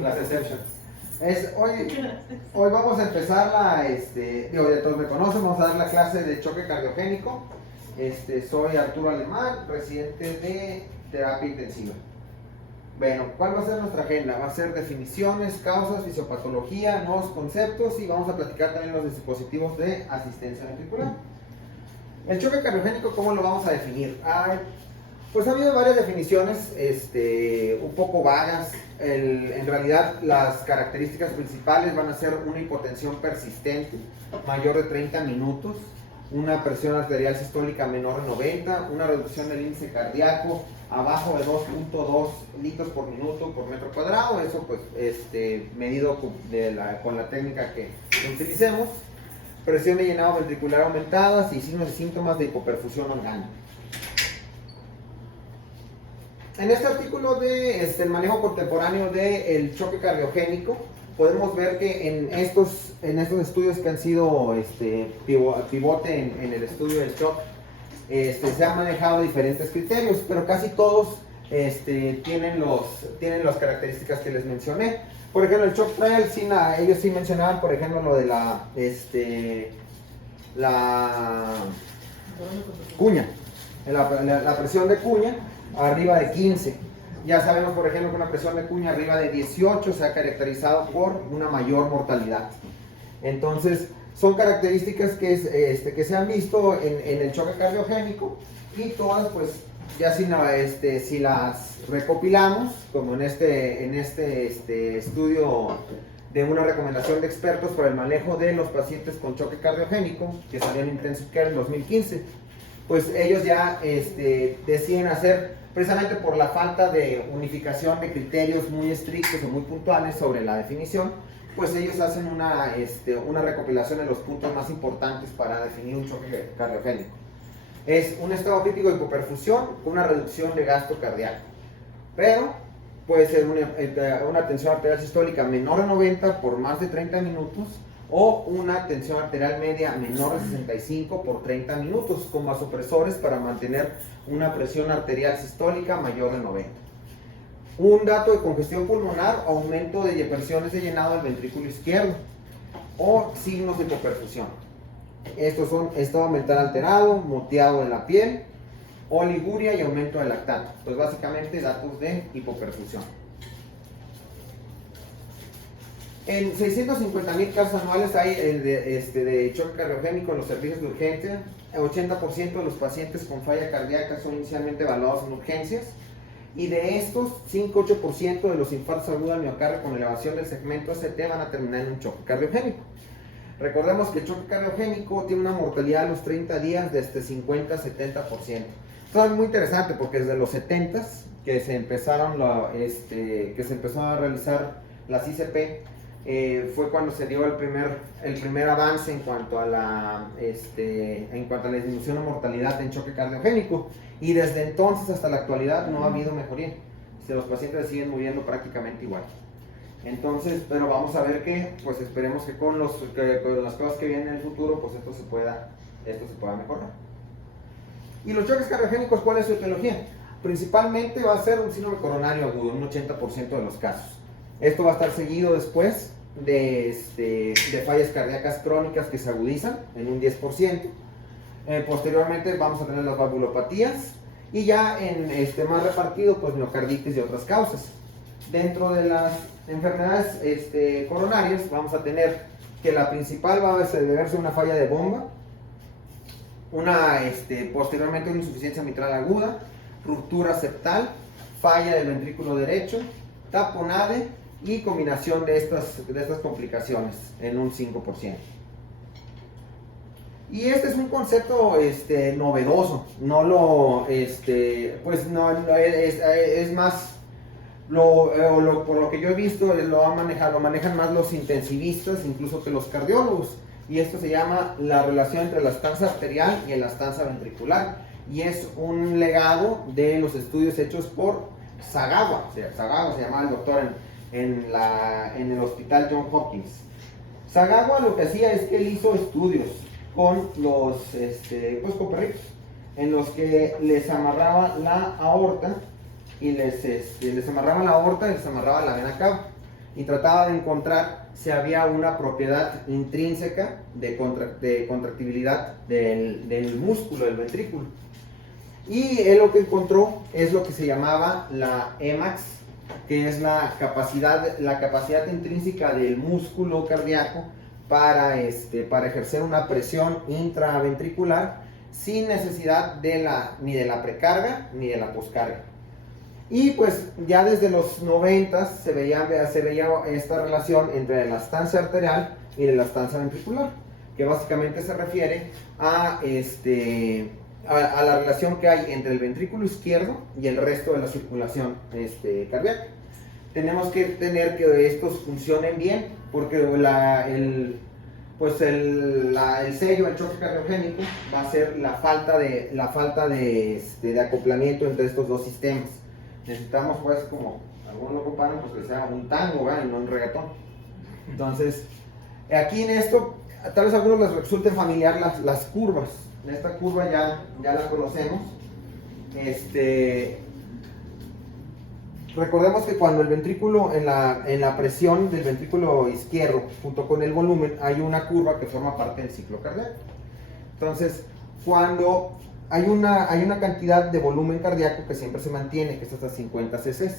Las exceptions. Hoy vamos a empezar ya todos me conocen, vamos a dar la clase de choque cardiogénico. Soy Arturo Alemán, presidente de terapia intensiva. Bueno, ¿cuál va a ser nuestra agenda? Va a ser definiciones, causas, fisiopatología, nuevos conceptos y vamos a platicar también los dispositivos de asistencia ventricular. El choque cardiogénico, ¿cómo lo vamos a definir? Pues ha habido varias definiciones un poco vagas. En realidad las características principales van a ser una hipotensión persistente mayor de 30 minutos, una presión arterial sistólica menor de 90, una reducción del índice cardíaco abajo de 2.2 litros por minuto por metro cuadrado, eso pues medido con la técnica que utilicemos, presión de llenado ventricular aumentadas y signos y síntomas de hipoperfusión orgánica. En este artículo de el manejo contemporáneo del choque cardiogénico, podemos ver que en estos estudios que han sido pivote en el estudio del shock, se han manejado diferentes criterios, pero casi todos tienen las características que les mencioné. Por ejemplo, el shock trial, ellos sí mencionaban, por ejemplo, lo de la cuña, la presión de cuña arriba de 15. Ya sabemos, por ejemplo, que una presión de cuña arriba de 18 se ha caracterizado por una mayor mortalidad. Entonces, son características que se han visto en el choque cardiogénico y todas, pues, ya si las recopilamos, como en este estudio de una recomendación de expertos para el manejo de los pacientes con choque cardiogénico, que salió en Intensive Care en 2015, pues ellos ya deciden hacer, precisamente por la falta de unificación de criterios muy estrictos o muy puntuales sobre la definición, pues ellos hacen una recopilación de los puntos más importantes para definir un choque cardiogénico. Es un estado crítico de hipoperfusión con una reducción de gasto cardíaco, pero puede ser una tensión arterial sistólica menor de 90 por más de 30 minutos o una tensión arterial media menor de 65 por 30 minutos con vasopresores para mantener una presión arterial sistólica mayor de 90. Un dato de congestión pulmonar, aumento de presiones de llenado del ventrículo izquierdo o signos de hipoperfusión. Estos son estado mental alterado, moteado en la piel, oliguria y aumento de lactato. Pues básicamente datos de hipoperfusión. En 650,000 casos anuales hay de choque cardiogénico en los servicios de urgencia. El 80% de los pacientes con falla cardíaca son inicialmente evaluados en urgencias. Y de estos, 5-8% de los infartos agudos al miocardio con elevación del segmento ST van a terminar en un choque cardiogénico. Recordemos que el choque cardiogénico tiene una mortalidad a los 30 días de 50-70%. Esto es muy interesante porque desde los 70s que se empezó a realizar las ICP, fue cuando se dio el primer avance en cuanto a la disminución de mortalidad en choque cardiogénico, y desde entonces hasta la actualidad no ha habido mejoría. Los pacientes siguen muriendo prácticamente igual. Entonces, pero vamos a ver que, pues esperemos que con las cosas que vienen en el futuro, pues esto se pueda mejorar. Y los choques cardiogénicos, ¿cuál es su etiología? Principalmente va a ser un síndrome coronario agudo, un 80% de los casos. Esto va a estar seguido después de fallas cardíacas crónicas que se agudizan en un 10%. Posteriormente vamos a tener las valvulopatías y ya más repartido, pues miocarditis y otras causas. Dentro de las enfermedades coronarias vamos a tener que la principal va a deberse a una falla de bomba, posteriormente una insuficiencia mitral aguda, ruptura septal, falla del ventrículo derecho, taponade y combinación de estas complicaciones en un 5%. Y este es un concepto novedoso, es más, por lo que yo he visto, lo manejan más los intensivistas incluso que los cardiólogos, y esto se llama la relación entre la elastanza arterial y elastanza ventricular, y es un legado de los estudios hechos por Sagawa. Sagawa se llamaba el doctor en el hospital Johns Hopkins. Sagawa lo que hacía es que él hizo estudios con con perritos, en los que les amarraba la aorta y les amarraban la aorta y les amarraban la vena cava y trataba de encontrar si había una propiedad intrínseca de contractibilidad del músculo, del ventrículo. Y él lo que encontró es lo que se llamaba la Emax, que es la capacidad intrínseca del músculo cardíaco para ejercer una presión intraventricular sin necesidad ni de la precarga ni de la poscarga. Y pues ya desde los 90 se veía esta relación entre la elastancia arterial y la elastancia ventricular, que básicamente se refiere a la relación que hay entre el ventrículo izquierdo y el resto de la circulación cardíaca. Tenemos que tener que estos funcionen bien, porque el sello, el choque cardiogénico, va a ser la falta de acoplamiento entre estos dos sistemas. Necesitamos, pues, como algunos lo comparan, pues que sea un tango, ¿verdad? Y no un reggaetón. Entonces, aquí en esto, tal vez a algunos les resulten familiar las curvas. En esta curva ya la conocemos. Recordemos que cuando el ventrículo, en la presión del ventrículo izquierdo, junto con el volumen, hay una curva que forma parte del ciclo cardíaco. Entonces, cuando hay una cantidad de volumen cardíaco que siempre se mantiene, que es hasta 50 cc.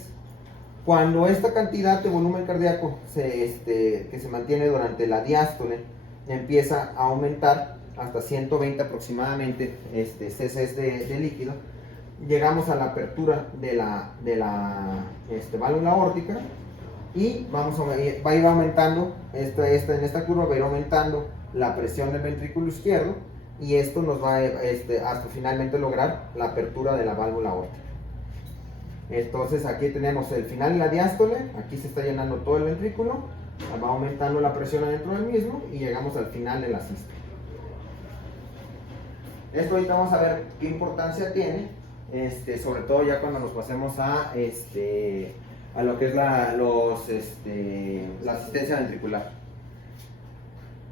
Cuando esta cantidad de volumen cardíaco que se mantiene durante la diástole empieza a aumentar hasta 120 aproximadamente cc de líquido, llegamos a la apertura de la válvula aórtica y va a ir aumentando, en esta curva va a ir aumentando la presión del ventrículo izquierdo, y esto nos va hasta finalmente lograr la apertura de la válvula aórtica. Entonces aquí tenemos el final de la diástole, aquí se está llenando todo el ventrículo, va aumentando la presión adentro del mismo y llegamos al final de la sístole. Esto ahorita vamos a ver qué importancia tiene, sobre todo ya cuando nos pasemos a lo que es la asistencia ventricular.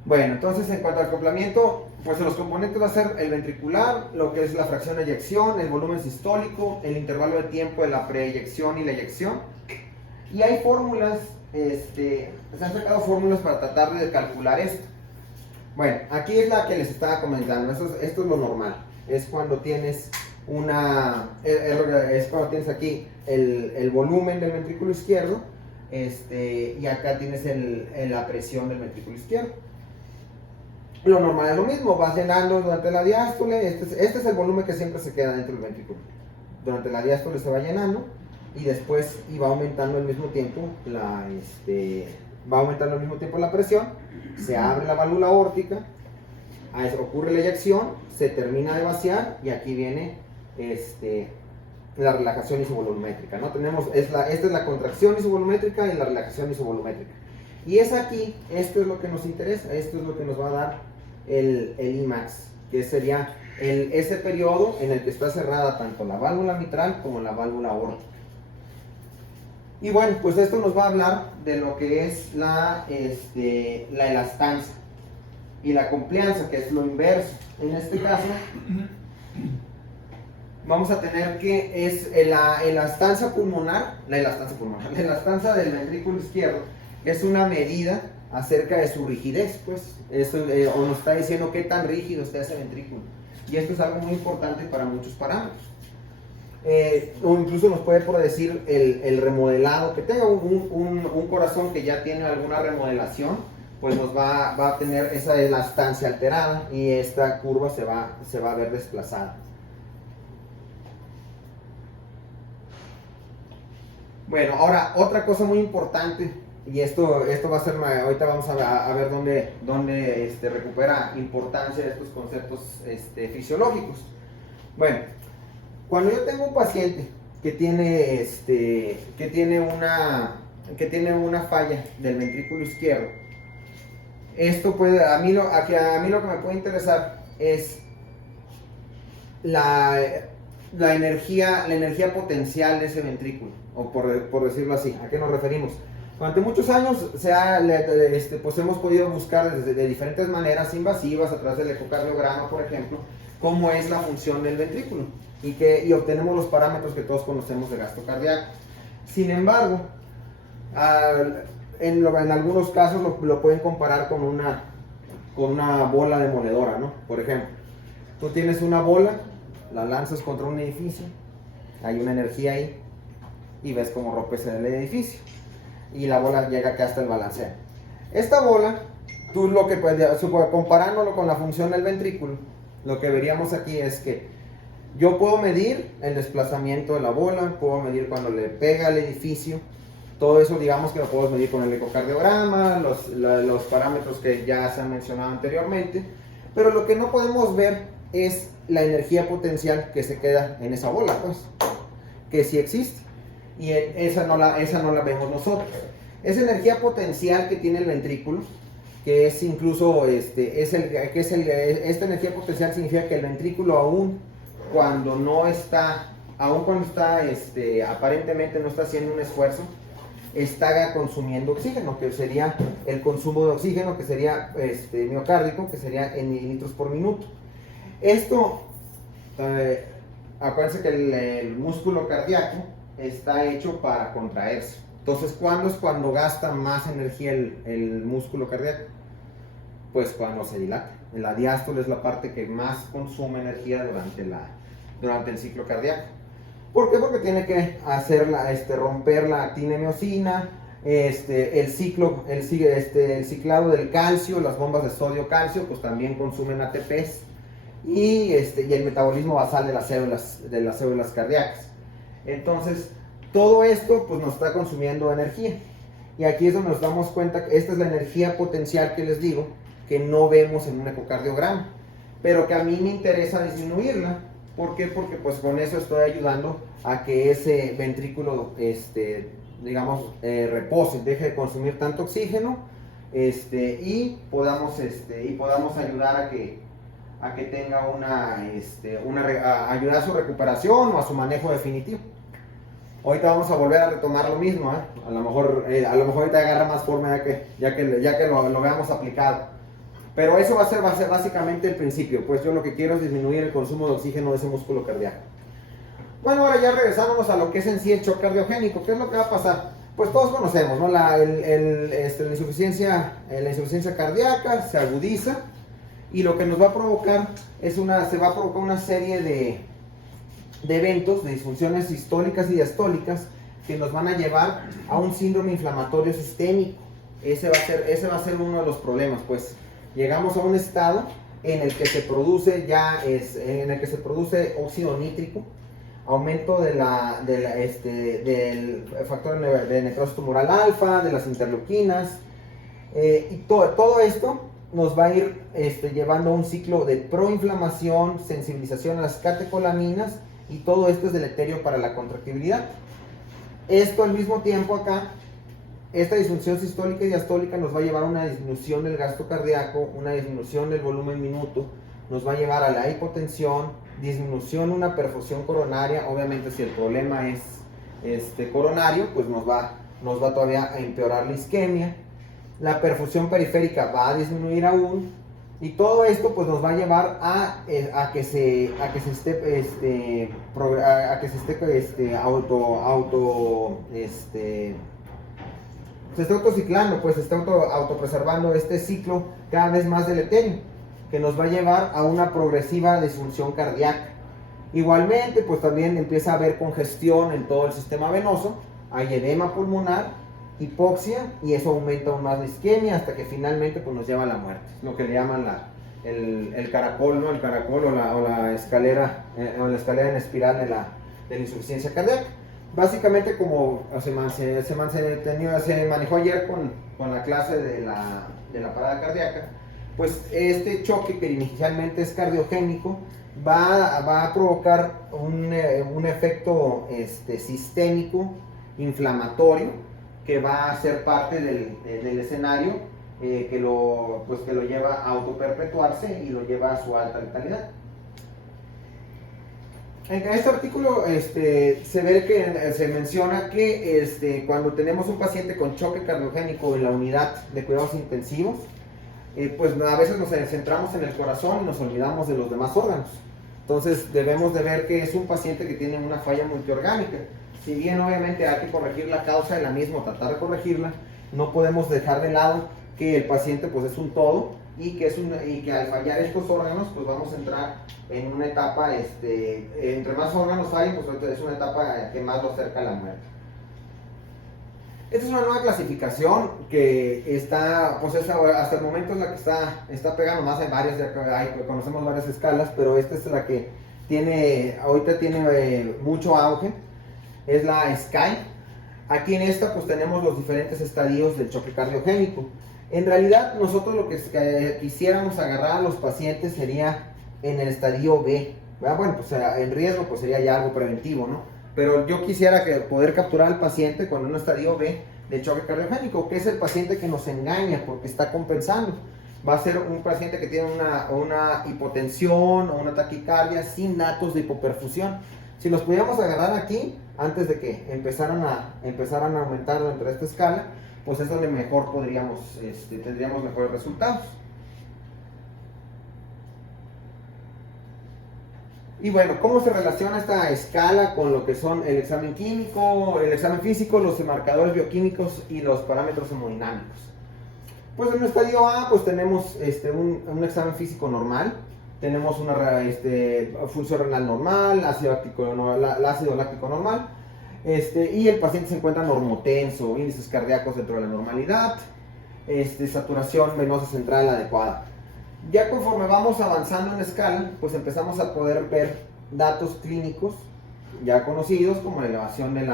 Bueno, entonces en cuanto al acoplamiento, pues los componentes va a ser el ventricular, lo que es la fracción de eyección, el volumen sistólico, el intervalo de tiempo de la preeyección y la eyección. Y hay fórmulas, se han sacado fórmulas para tratar de calcular esto. Bueno, aquí es la que les estaba comentando, esto es lo normal, es cuando tienes aquí el volumen del ventrículo izquierdo, y acá tienes la presión del ventrículo izquierdo. Lo normal es lo mismo, va llenando durante la diástole, este es el volumen que siempre se queda dentro del ventrículo. Durante la diástole se va llenando y después va aumentando al mismo tiempo la presión, se abre la válvula aórtica, ocurre la eyección, se termina de vaciar y aquí viene la relajación isovolumétrica, ¿no? Esta es la contracción isovolumétrica y la relajación isovolumétrica. Y es aquí, esto es lo que nos interesa, esto es lo que nos va a dar el IMAX, que sería ese periodo en el que está cerrada tanto la válvula mitral como la válvula aórtica. Y bueno, pues esto nos va a hablar de lo que es la elastancia y la complianza, que es lo inverso. En este caso, vamos a tener que es la elastancia pulmonar, la elastancia del ventrículo izquierdo es una medida acerca de su rigidez, pues, o nos está diciendo qué tan rígido está ese ventrículo. Y esto es algo muy importante para muchos parámetros. O incluso nos puede decir el remodelado, que tenga un corazón que ya tiene alguna remodelación, pues nos va a tener esa elastancia alterada y esta curva se va a ver desplazada. Bueno, ahora otra cosa muy importante, y esto va a ser, ahorita vamos a ver dónde recupera importancia estos conceptos fisiológicos. Bueno, cuando yo tengo un paciente que tiene una falla del ventrículo izquierdo, esto puede, a mí lo que me puede interesar es la energía potencial de ese ventrículo, o por decirlo así. ¿A qué nos referimos? Durante muchos años pues hemos podido buscar de diferentes maneras invasivas, a través del ecocardiograma, por ejemplo, cómo es la función del ventrículo. y obtenemos los parámetros que todos conocemos de gasto cardíaco. Sin embargo, en algunos casos lo pueden comparar con una bola demoledora, ¿no? Por ejemplo, tú tienes una bola, la lanzas contra un edificio, hay una energía ahí, y ves cómo rompes el edificio, y la bola llega acá hasta el balanceo. Esta bola, tú lo que puedes, comparándolo con la función del ventrículo, lo que veríamos aquí es que yo puedo medir el desplazamiento de la bola, puedo medir cuando le pega al edificio, todo eso digamos que lo puedo medir con el ecocardiograma, los parámetros que ya se han mencionado anteriormente, pero lo que no podemos ver es la energía potencial que se queda en esa bola, pues, que sí existe, y esa no la vemos nosotros. Esa energía potencial que tiene el ventrículo, que es incluso, esta energía potencial significa que el ventrículo aún cuando está aparentemente no está haciendo un esfuerzo, está consumiendo oxígeno, que sería el consumo de oxígeno, que sería miocárdico, que sería en mililitros por minuto. Esto, acuérdense que el músculo cardíaco está hecho para contraerse. Entonces, ¿cuándo es cuando gasta más energía el músculo cardíaco? Pues cuando se dilata. La diástole es la parte que más consume energía durante el ciclo cardíaco. ¿Por qué? Porque tiene que romper la actina-miosina, el ciclado del calcio, las bombas de sodio-calcio, pues también consumen ATPs, y el metabolismo basal de las células cardíacas. Entonces, todo esto pues nos está consumiendo energía. Y aquí es donde nos damos cuenta que esta es la energía potencial que les digo, que no vemos en un ecocardiograma, pero que a mí me interesa disminuirla. ¿Por qué? Porque pues con eso estoy ayudando a que ese ventrículo, repose, deje de consumir tanto oxígeno, y podamos ayudar a que tenga ayudar a su recuperación o a su manejo definitivo. Ahorita vamos a volver a retomar lo mismo, ¿eh? A lo mejor ahorita agarra más forma ya que lo veamos aplicado. Pero eso va a ser básicamente el principio, pues yo lo que quiero es disminuir el consumo de oxígeno de ese músculo cardíaco. Bueno, ahora ya regresándonos a lo que es en sí el shock cardiogénico, ¿qué es lo que va a pasar? Pues todos conocemos, ¿no? La insuficiencia cardíaca se agudiza, y lo que nos va a provocar una serie de eventos, de disfunciones sistólicas y diastólicas, que nos van a llevar a un síndrome inflamatorio sistémico. Ese va a ser uno de los problemas, pues. Llegamos a un estado en el que se produce óxido nítrico, aumento del factor de necrosis tumoral alfa, de las interleuquinas, y todo esto nos va a ir llevando a un ciclo de proinflamación, sensibilización a las catecolaminas, y todo esto es deleterio para la contractibilidad. Esto al mismo tiempo acá, esta disfunción sistólica y diastólica nos va a llevar a una disminución del gasto cardíaco, una disminución del volumen minuto, nos va a llevar a la hipotensión, disminución de una perfusión coronaria. Obviamente si el problema es coronario, pues nos va todavía a empeorar la isquemia. La perfusión periférica va a disminuir aún, y todo esto pues nos va a llevar a que se esté autociclando, pues se está autopreservando este ciclo cada vez más deleterio, que nos va a llevar a una progresiva disfunción cardíaca. Igualmente, pues también empieza a haber congestión en todo el sistema venoso, hay edema pulmonar, hipoxia, y eso aumenta aún más la isquemia, hasta que finalmente pues nos lleva a la muerte. Es lo que le llaman el caracol, ¿no? El caracol o la escalera en espiral de la insuficiencia cardíaca. Básicamente, como se manejó ayer con la clase de la parada cardíaca, pues este choque, que inicialmente es cardiogénico, va a provocar un efecto sistémico inflamatorio, que va a ser parte del escenario, que lo lleva a autoperpetuarse y lo lleva a su alta letalidad. En este artículo se ve que se menciona que cuando tenemos un paciente con choque cardiogénico en la unidad de cuidados intensivos, pues a veces nos centramos en el corazón y nos olvidamos de los demás órganos. Entonces debemos de ver que es un paciente que tiene una falla multiorgánica. Si bien obviamente hay que corregir la causa de la misma, tratar de corregirla, no podemos dejar de lado que el paciente pues es un todo y que al fallar estos órganos pues vamos a entrar en una etapa, entre más órganos fallen pues es una etapa que más lo acerca a la muerte. Esta es una nueva clasificación que está, pues hasta el momento es la que está pegando más. Hay varias, conocemos varias escalas, pero esta es la que ahorita tiene mucho auge, es la SCAI. Aquí en esta pues tenemos los diferentes estadios del choque cardiogénico. En realidad nosotros lo que quisiéramos agarrar a los pacientes sería en el estadio B, ¿verdad? Bueno, pues en riesgo pues sería ya algo preventivo, ¿no? Pero yo quisiera poder capturar al paciente con un estadio B de choque cardiogénico, que es el paciente que nos engaña porque está compensando. Va a ser un paciente que tiene una hipotensión o una taquicardia sin datos de hipoperfusión. Si los pudiéramos agarrar aquí, antes de que empezaran a aumentar dentro de esta escala, pues es donde mejor tendríamos mejores resultados. Y bueno, ¿cómo se relaciona esta escala con lo que son el examen químico, el examen físico, los marcadores bioquímicos y los parámetros hemodinámicos? Pues en el estadio A pues tenemos un examen físico normal, tenemos una función renal normal, ácido láctico normal, y el paciente se encuentra normotenso, índices cardíacos dentro de la normalidad, saturación venosa central adecuada. Ya conforme vamos avanzando en escala, pues empezamos a poder ver datos clínicos ya conocidos, como la elevación de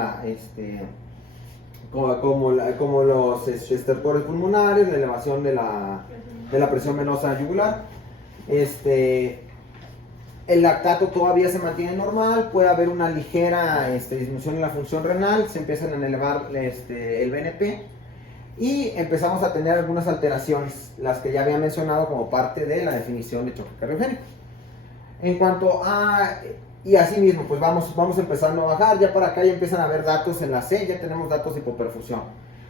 como los estertores pulmonares, la elevación de la presión venosa yugular. El lactato todavía se mantiene normal, puede haber una ligera disminución en la función renal, se empiezan a elevar el BNP. Y empezamos a tener algunas alteraciones, las que ya había mencionado como parte de la definición de choque cardiogénico. En cuanto a, y así mismo, pues vamos empezando a bajar, ya para acá ya empiezan a haber datos en la C, ya tenemos datos de hipoperfusión.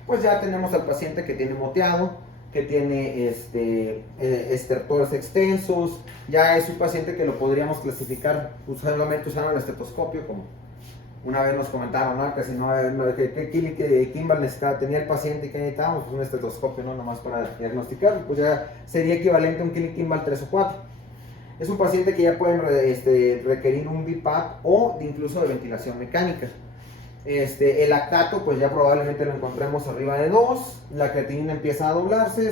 Pues ya tenemos al paciente que tiene moteado, que tiene estertores extensos, ya es un paciente que lo podríamos clasificar solamente usando el estetoscopio, como una vez nos comentaron, ¿no? Que si no, que Kimball tenía el paciente y que necesitábamos pues un estetoscopio, ¿no? Nomás para diagnosticarlo, pues ya sería equivalente a un Kimball 3 o 4. Es un paciente que ya puede requerir un BiPAP o incluso de ventilación mecánica. El lactato, pues ya probablemente lo encontremos arriba de 2, la creatinina empieza a doblarse,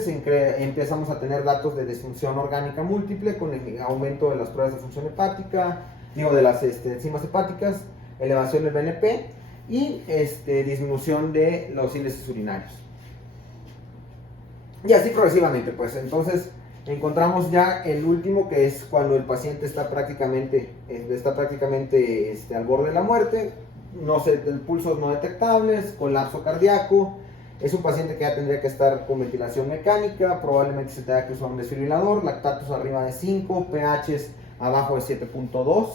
empezamos a tener datos de disfunción orgánica múltiple con el aumento de las pruebas de función hepática, de las enzimas hepáticas, elevación del BNP y disminución de los índices urinarios. Y así progresivamente, pues entonces encontramos ya el último, que es cuando el paciente está prácticamente al borde de la muerte, pulsos no detectables, colapso cardíaco. Es un paciente que ya tendría que estar con ventilación mecánica, probablemente se tenga que usar un desfibrilador, lactatos arriba de 5, pHs abajo de 7.2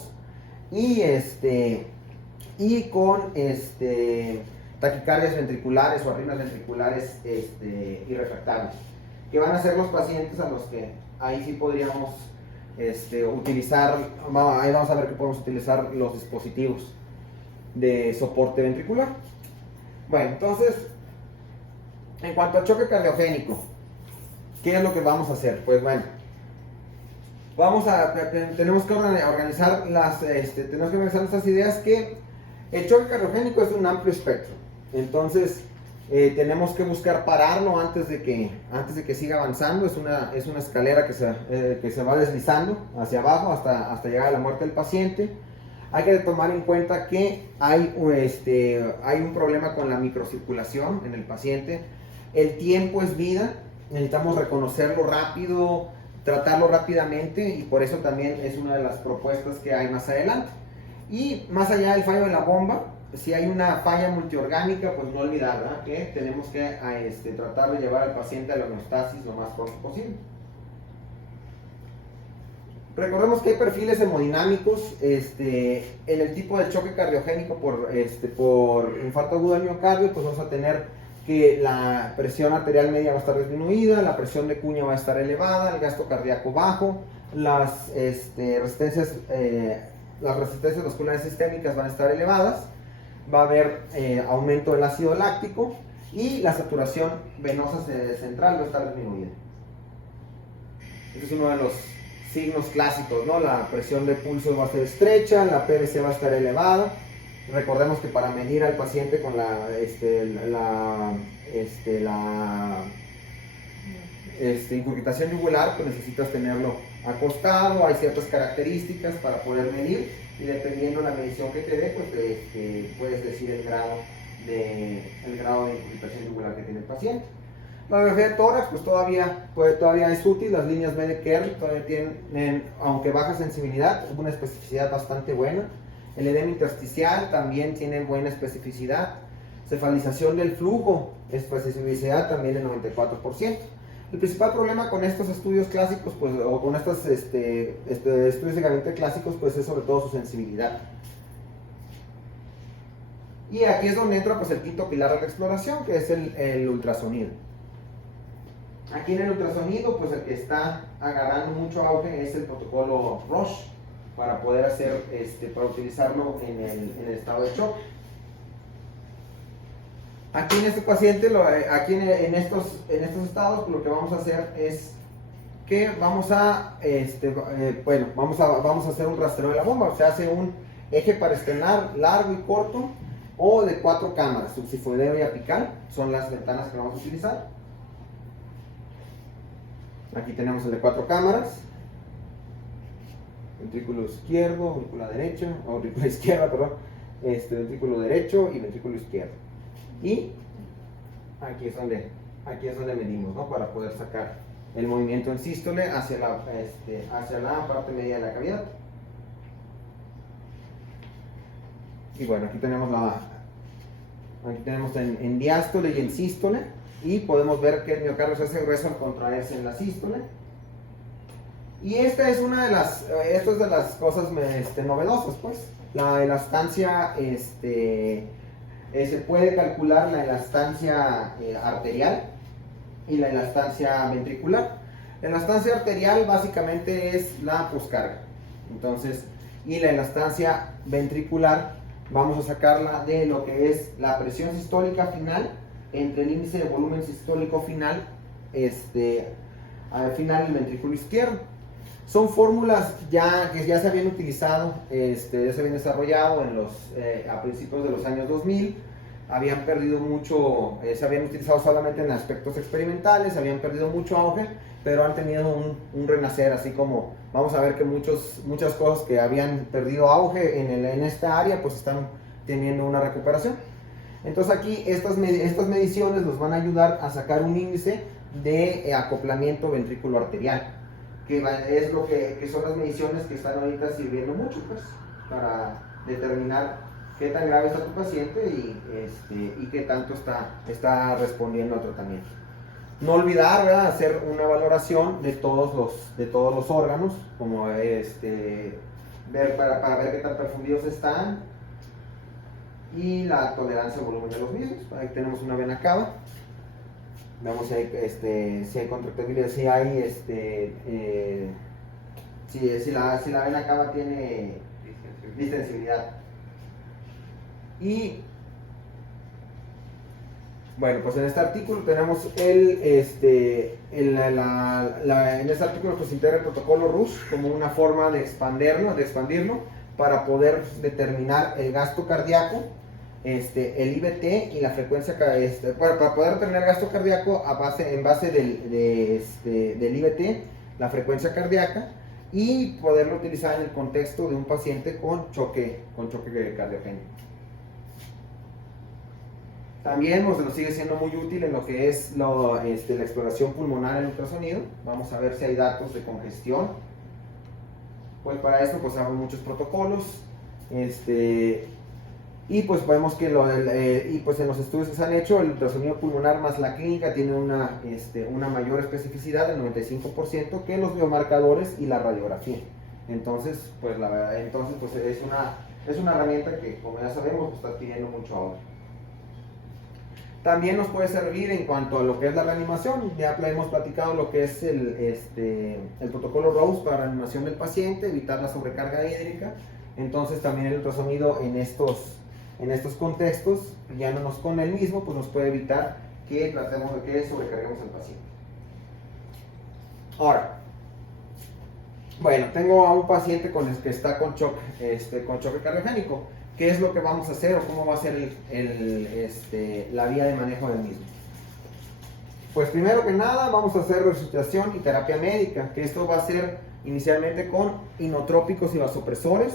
y con taquicardias ventriculares o arritmias ventriculares irrefractables, que van a ser los pacientes a los que ahí sí podríamos utilizar, ahí vamos a ver que podemos utilizar los dispositivos de soporte ventricular. Bueno, entonces, en cuanto a choque cardiogénico, ¿qué es lo que vamos a hacer? Pues bueno, tenemos que organizar nuestras ideas, que el choque cardiogénico es de un amplio espectro. Entonces, tenemos que buscar pararlo antes de que siga avanzando. Es una escalera que se va deslizando hacia abajo hasta llegar a la muerte del paciente. Hay que tomar en cuenta que hay un problema con la microcirculación en el paciente. El tiempo es vida, necesitamos reconocerlo rápido, tratarlo rápidamente, y por eso también es una de las propuestas que hay más adelante. Y más allá del fallo de la bomba, si hay una falla multiorgánica, pues no olvidar, ¿verdad?, que tenemos que tratar de llevar al paciente a la homeostasis lo más pronto posible. Recordemos que hay perfiles hemodinámicos en el tipo de choque cardiogénico por infarto agudo del miocardio. Pues vamos a tener que la presión arterial media va a estar disminuida, la presión de cuña va a estar elevada, el gasto cardíaco bajo, las resistencias vasculares sistémicas van a estar elevadas, va a haber aumento del ácido láctico y la saturación venosa central va a estar disminuida. Este es uno de los signos clásicos, ¿no? La presión de pulso va a ser estrecha, la PVC va a estar elevada. Recordemos que para medir al paciente con la incurgitación yugular, pues necesitas tenerlo acostado, hay ciertas características para poder medir y dependiendo de la medición que te dé, pues puedes decir el grado de incurgitación yugular que tiene el paciente. La radiografía de tórax pues todavía es útil, las líneas B de Kerr todavía tienen, aunque baja sensibilidad, una especificidad bastante buena. El edema intersticial también tiene buena especificidad. Cefalización del flujo, especificidad también del 94%. El principal problema con estos estudios clásicos, pues, o con estos estudios de gabinete clásicos, pues es sobre todo su sensibilidad. Y aquí es donde entra pues, el quinto pilar de la exploración, que es el ultrasonido. Aquí en el ultrasonido, pues el que está agarrando mucho auge es el protocolo Roche, para poder para utilizarlo en el estado de shock. Aquí en este paciente, en estos estados, pues lo que vamos a hacer es que vamos a hacer un rastreo de la bomba. Se hace un eje paraesternal largo y corto o de 4 cámaras, subsifoideo y apical, son las ventanas que vamos a utilizar. Aquí tenemos el de 4 cámaras, ventrículo izquierdo, ventrícula izquierda, perdón, ventrículo derecho y ventrículo izquierdo. Y aquí es donde medimos, ¿no? Para poder sacar el movimiento en sístole hacia la parte media de la cavidad. Y bueno, aquí tenemos en diástole y en sístole, y podemos ver que el miocardio se hace grueso al contraerse en la sístole. Y esta es de las cosas novedosas, pues. La elastancia, se puede calcular la elastancia arterial y la elastancia ventricular. La elastancia arterial básicamente es la poscarga. Entonces, y la elastancia ventricular vamos a sacarla de lo que es la presión sistólica final entre el índice de volumen sistólico final, al final del ventrículo izquierdo. Son fórmulas que ya se habían utilizado, ya se habían desarrollado a principios de los años 2000, habían perdido mucho, se habían utilizado solamente en aspectos experimentales, habían perdido mucho auge, pero han tenido un renacer, así como vamos a ver que muchas cosas que habían perdido auge en esta área, pues están teniendo una recuperación. Entonces aquí estas mediciones nos van a ayudar a sacar un índice de acoplamiento ventrículo arterial, que son las mediciones que están ahorita sirviendo mucho, pues, para determinar qué tan grave está tu paciente y qué tanto está respondiendo al tratamiento. No olvidar, ¿verdad?, hacer una valoración de todos los órganos, como para ver qué tan perfundidos están y la tolerancia al volumen de los mismos. Ahí tenemos una vena cava. Vemos si hay contractibilidad, si la vena cava tiene distensibilidad. Y bueno, pues en este artículo tenemos en este artículo pues integra el protocolo RUSH como una forma de expandirlo para poder determinar el gasto cardíaco, el IVT y la frecuencia, para poder determinar el gasto cardíaco en base del IVT, la frecuencia cardíaca, y poderlo utilizar en el contexto de un paciente con choque cardiogénico. También nos sigue siendo muy útil en lo que es la exploración pulmonar en ultrasonido. Vamos a ver si hay datos de congestión. Pues para esto pues hay muchos protocolos. Y pues vemos que en los estudios que se han hecho, el ultrasonido pulmonar más la clínica tiene una mayor especificidad del 95% que los biomarcadores y la radiografía. Entonces es una herramienta que, como ya sabemos, está adquiriendo mucho ahora. También nos puede servir en cuanto a lo que es la reanimación. Ya hemos platicado lo que es el protocolo Rose para reanimación del paciente, evitar la sobrecarga hídrica. Entonces también el ultrasonido en estos contextos, guiándonos con el mismo, pues nos puede evitar que tratemos de que sobrecarguemos al paciente. Ahora, bueno, tengo a un paciente con el que está con choque cardiogénico. ¿Qué es lo que vamos a hacer o cómo va a ser la vía de manejo del mismo? Pues primero que nada vamos a hacer resucitación y terapia médica, que esto va a ser inicialmente con inotrópicos y vasopresores,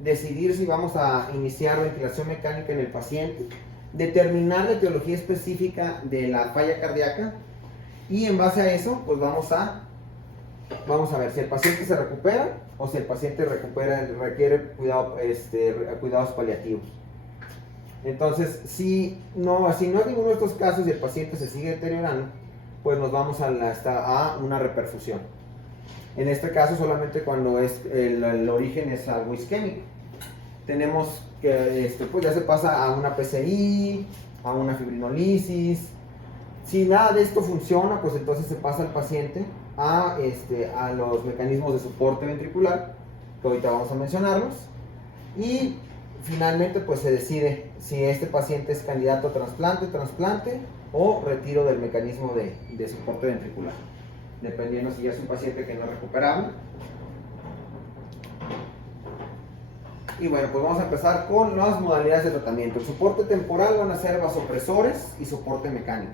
decidir si vamos a iniciar ventilación mecánica en el paciente, determinar la etiología específica de la falla cardíaca y en base a eso pues vamos a ver si el paciente se recupera o si el paciente requiere cuidados paliativos. Entonces, si no es ninguno de estos casos y el paciente se sigue deteriorando, pues nos vamos a una reperfusión. En este caso, solamente cuando el origen es algo isquémico. Tenemos que, pues ya se pasa a una PCI, a una fibrinolisis. Si nada de esto funciona, pues entonces se pasa al paciente a los mecanismos de soporte ventricular, que ahorita vamos a mencionarlos, y finalmente pues se decide si este paciente es candidato a trasplante o retiro del mecanismo de soporte ventricular, dependiendo si ya es un paciente que no es recuperable. Y bueno, pues vamos a empezar con las modalidades de tratamiento. El soporte temporal van a ser vasopresores y soporte mecánico.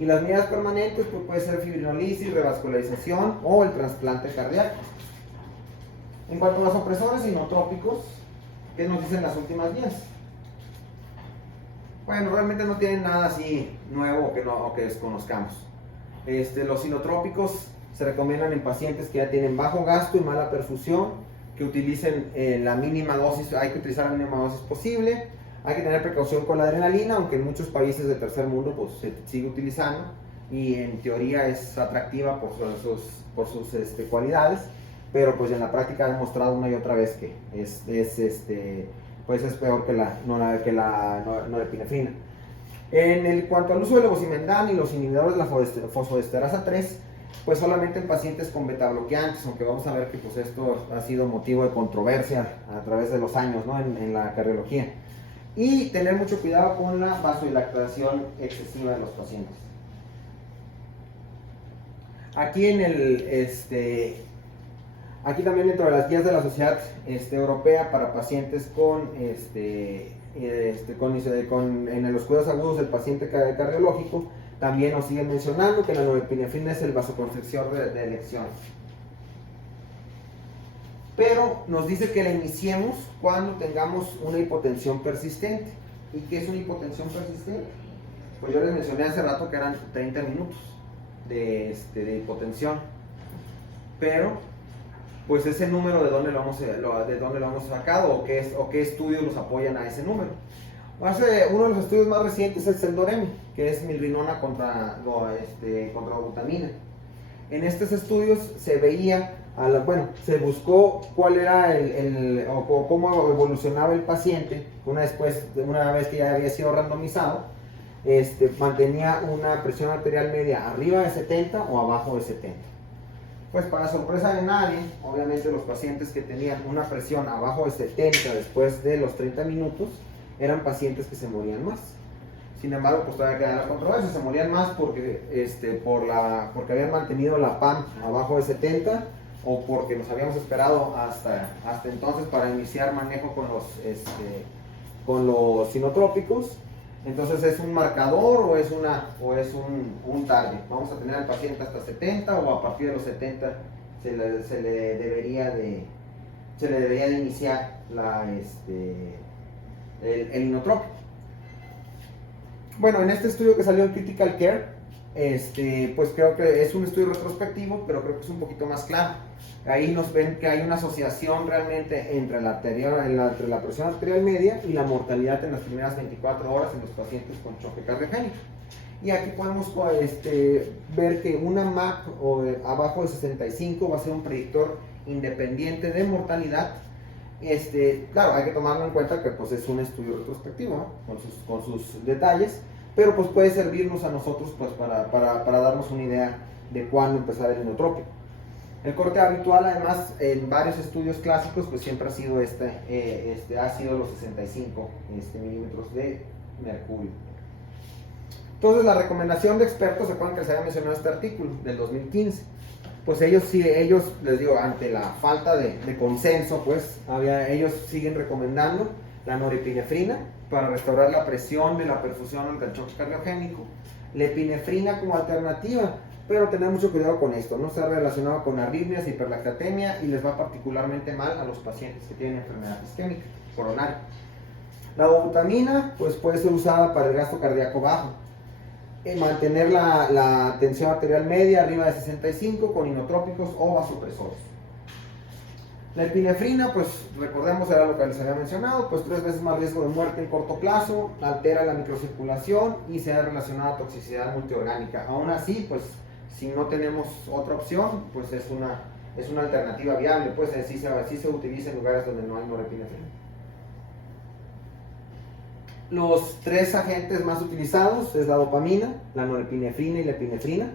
Y las medidas permanentes pues puede ser fibrinolisis, revascularización o el trasplante cardíaco. En cuanto a los vasopresores inotrópicos, ¿qué nos dicen las últimas guías? Bueno, realmente no tienen nada así nuevo o que desconozcamos. Los inotrópicos se recomiendan en pacientes que ya tienen bajo gasto y mala perfusión, que utilicen la mínima dosis, hay que utilizar la mínima dosis posible. Hay que tener precaución con la adrenalina, aunque en muchos países del tercer mundo pues, se sigue utilizando y en teoría es atractiva por sus cualidades, pero pues en la práctica ha demostrado una y otra vez que es peor que la norepinefrina. En cuanto al uso del levosimendan y los inhibidores de la fosfodiesterasa 3, pues solamente en pacientes con betabloqueantes, aunque vamos a ver que pues esto ha sido motivo de controversia a través de los años, ¿no? en la cardiología. Y tener mucho cuidado con la vasodilatación excesiva de los pacientes. Aquí aquí también dentro de las guías de la Sociedad Europea para pacientes en los cuidados agudos del paciente cardiológico, también nos siguen mencionando que la norepinefrina es el vasoconstrictor de elección. Pero nos dice que la iniciemos cuando tengamos una hipotensión persistente. ¿Y qué es una hipotensión persistente? Pues yo les mencioné hace rato que eran 30 minutos de hipotensión. Pero, pues ese número de dónde lo hemos sacado o qué estudios nos apoyan a ese número. Uno de los estudios más recientes es el Doremi, que es milrinona contra butamina. En estos estudios se veía se buscó cuál era o cómo evolucionaba el paciente una vez que ya había sido randomizado. Mantenía una presión arterial media arriba de 70 o abajo de 70. Pues para sorpresa de nadie, obviamente los pacientes que tenían una presión abajo de 70 después de los 30 minutos eran pacientes que se morían más. Sin embargo, pues todavía queda la controversia, se morían más porque habían mantenido la PAM abajo de 70 o porque nos habíamos esperado hasta entonces para iniciar manejo con los sinotrópicos. Entonces, ¿es un marcador o es un target? Vamos a tener al paciente hasta 70 o a partir de los 70 se le debería de iniciar el inotrópico. Bueno, en este estudio que salió en Critical Care, pues creo que es un estudio retrospectivo, pero creo que es un poquito más claro. Ahí nos ven que hay una asociación realmente entre la presión arterial media y la mortalidad en las primeras 24 horas en los pacientes con choque cardiogénico. Y aquí podemos ver que una MAP abajo de 65 va a ser un predictor independiente de mortalidad. Claro, hay que tomarlo en cuenta que pues, es un estudio retrospectivo, ¿no? con sus detalles, pero pues puede servirnos a nosotros pues para darnos una idea de cuándo empezar el inotrópico. El corte habitual, además, en varios estudios clásicos, pues siempre ha sido ha sido los 65 milímetros de mercurio. Entonces, la recomendación de expertos, ¿se acuerdan que les había mencionado este artículo del 2015? Pues ellos, les digo, ante la falta de consenso, pues ellos siguen recomendando la norepinefrina para restaurar la presión de la perfusión ante el choque cardiogénico, la epinefrina como alternativa, pero tener mucho cuidado con esto, no está relacionado con arritmias, hiperlactatemia, y les va particularmente mal a los pacientes que tienen enfermedad isquémica coronaria. La dobutamina pues puede ser usada para el gasto cardíaco bajo, mantener la tensión arterial media arriba de 65 con inotrópicos o vasopresores. La epinefrina, pues recordemos, era lo que les había mencionado, pues 3 veces más riesgo de muerte en corto plazo, altera la microcirculación y se ha relacionado a toxicidad multiorgánica. Aún así, pues si no tenemos otra opción, pues es una alternativa viable, pues sí se utiliza en lugares donde no hay norepinefrina. Los 3 agentes más utilizados es la dopamina, la norepinefrina y la epinefrina.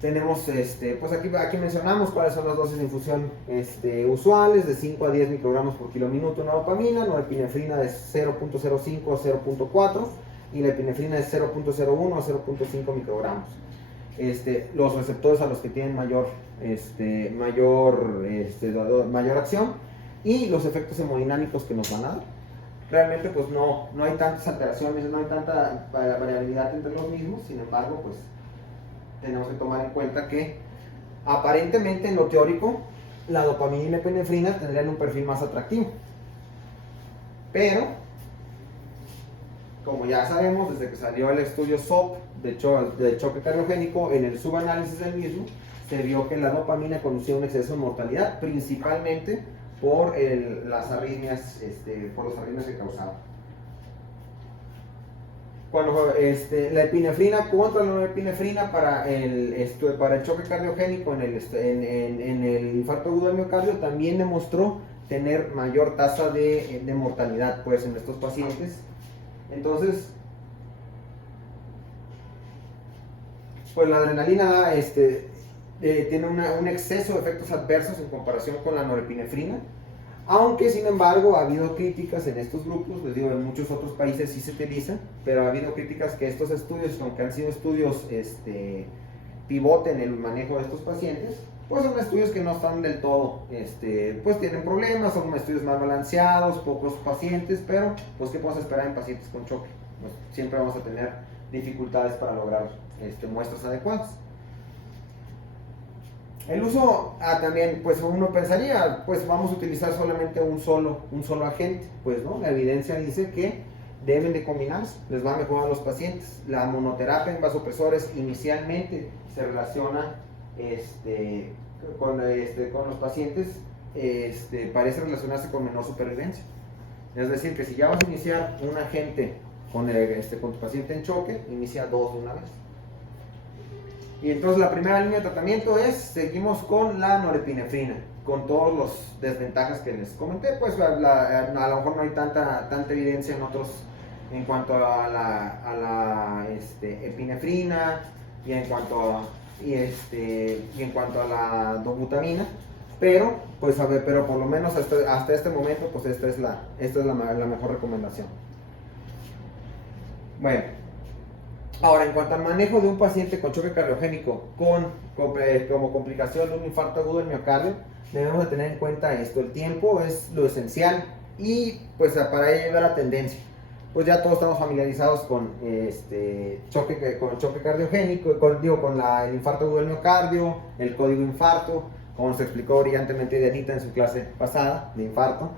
Tenemos, pues aquí mencionamos cuáles son las dosis de infusión usuales, de 5 a 10 microgramos por kilominuto en la dopamina, norepinefrina de 0.05 a 0.4 y la epinefrina de 0.01 a 0.5 microgramos. Los receptores a los que tienen mayor acción y los efectos hemodinámicos que nos van a dar. Realmente pues no hay tantas alteraciones, no hay tanta variabilidad entre los mismos, sin embargo pues tenemos que tomar en cuenta que aparentemente en lo teórico la dopamina y la epinefrina tendrían un perfil más atractivo, pero como ya sabemos, desde que salió el estudio SOP de choque cardiogénico, en el subanálisis del mismo se vio que la dopamina conducía a un exceso de mortalidad, principalmente por las arritmias, por los arritmias que causaban. Cuando la epinefrina contra la epinefrina para el choque cardiogénico en el infarto agudo del miocardio también demostró tener mayor tasa de mortalidad pues en estos pacientes. Entonces, pues la adrenalina tiene un exceso de efectos adversos en comparación con la norepinefrina, aunque sin embargo ha habido críticas en estos grupos, les digo, en muchos otros países sí se utiliza, pero ha habido críticas que estos estudios, aunque han sido estudios pivote en el manejo de estos pacientes, pues son estudios que no están del todo, pues tienen problemas, son estudios mal balanceados, pocos pacientes, pero pues ¿qué podemos esperar en pacientes con choque? Pues, siempre vamos a tener dificultades para lograr muestras adecuadas. El uso, también, pues uno pensaría, pues vamos a utilizar solamente un solo agente, pues no, la evidencia dice que deben de combinarse, les va a mejorar a los pacientes. La monoterapia en vasopresores inicialmente se relaciona con los pacientes, parece relacionarse con menor supervivencia. Es decir, que si ya vas a iniciar un agente con tu paciente en choque, inicia 2 de una vez. Y entonces la primera línea de tratamiento seguimos con la norepinefrina, con todos los desventajas que les comenté, pues a lo mejor no hay tanta evidencia en otros en cuanto a la epinefrina y en cuanto a la dobutamina, pero por lo menos hasta este momento pues esta es la mejor recomendación. Bueno, ahora en cuanto al manejo de un paciente con choque cardiogénico como complicación de un infarto agudo del miocardio, debemos de tener en cuenta esto: el tiempo es lo esencial y pues para ello llevar la tendencia. Pues ya todos estamos familiarizados con choque cardiogénico, con el infarto agudo del miocardio, el código infarto, como nos explicó brillantemente Dianita en su clase pasada de infarto.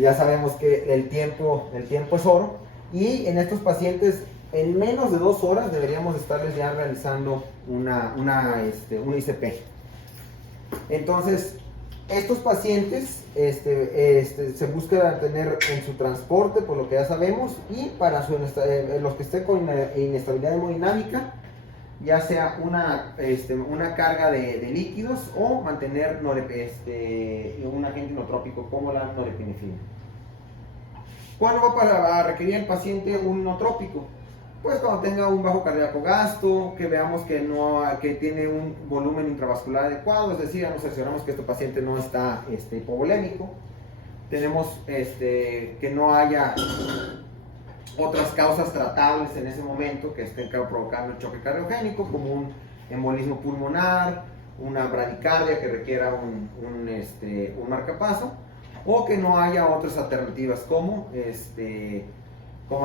Ya sabemos que el tiempo es oro, y en estos pacientes en menos de 2 horas deberíamos estarles ya realizando una ICP. Entonces, estos pacientes se busca tener en su transporte, por lo que ya sabemos, y para los que estén con inestabilidad hemodinámica, ya sea una carga de líquidos o mantener un agente inotrópico como la norepinefrina. ¿Cuándo va a requerir el paciente un inotrópico? Pues cuando tenga un bajo cardíaco gasto, que veamos que tiene un volumen intravascular adecuado, es decir, nos cercioramos que este paciente no está hipovolémico. Tenemos que no haya otras causas tratables en ese momento que estén provocando el choque cardiogénico, como un embolismo pulmonar, una bradicardia que requiera un marcapaso, o que no haya otras alternativas como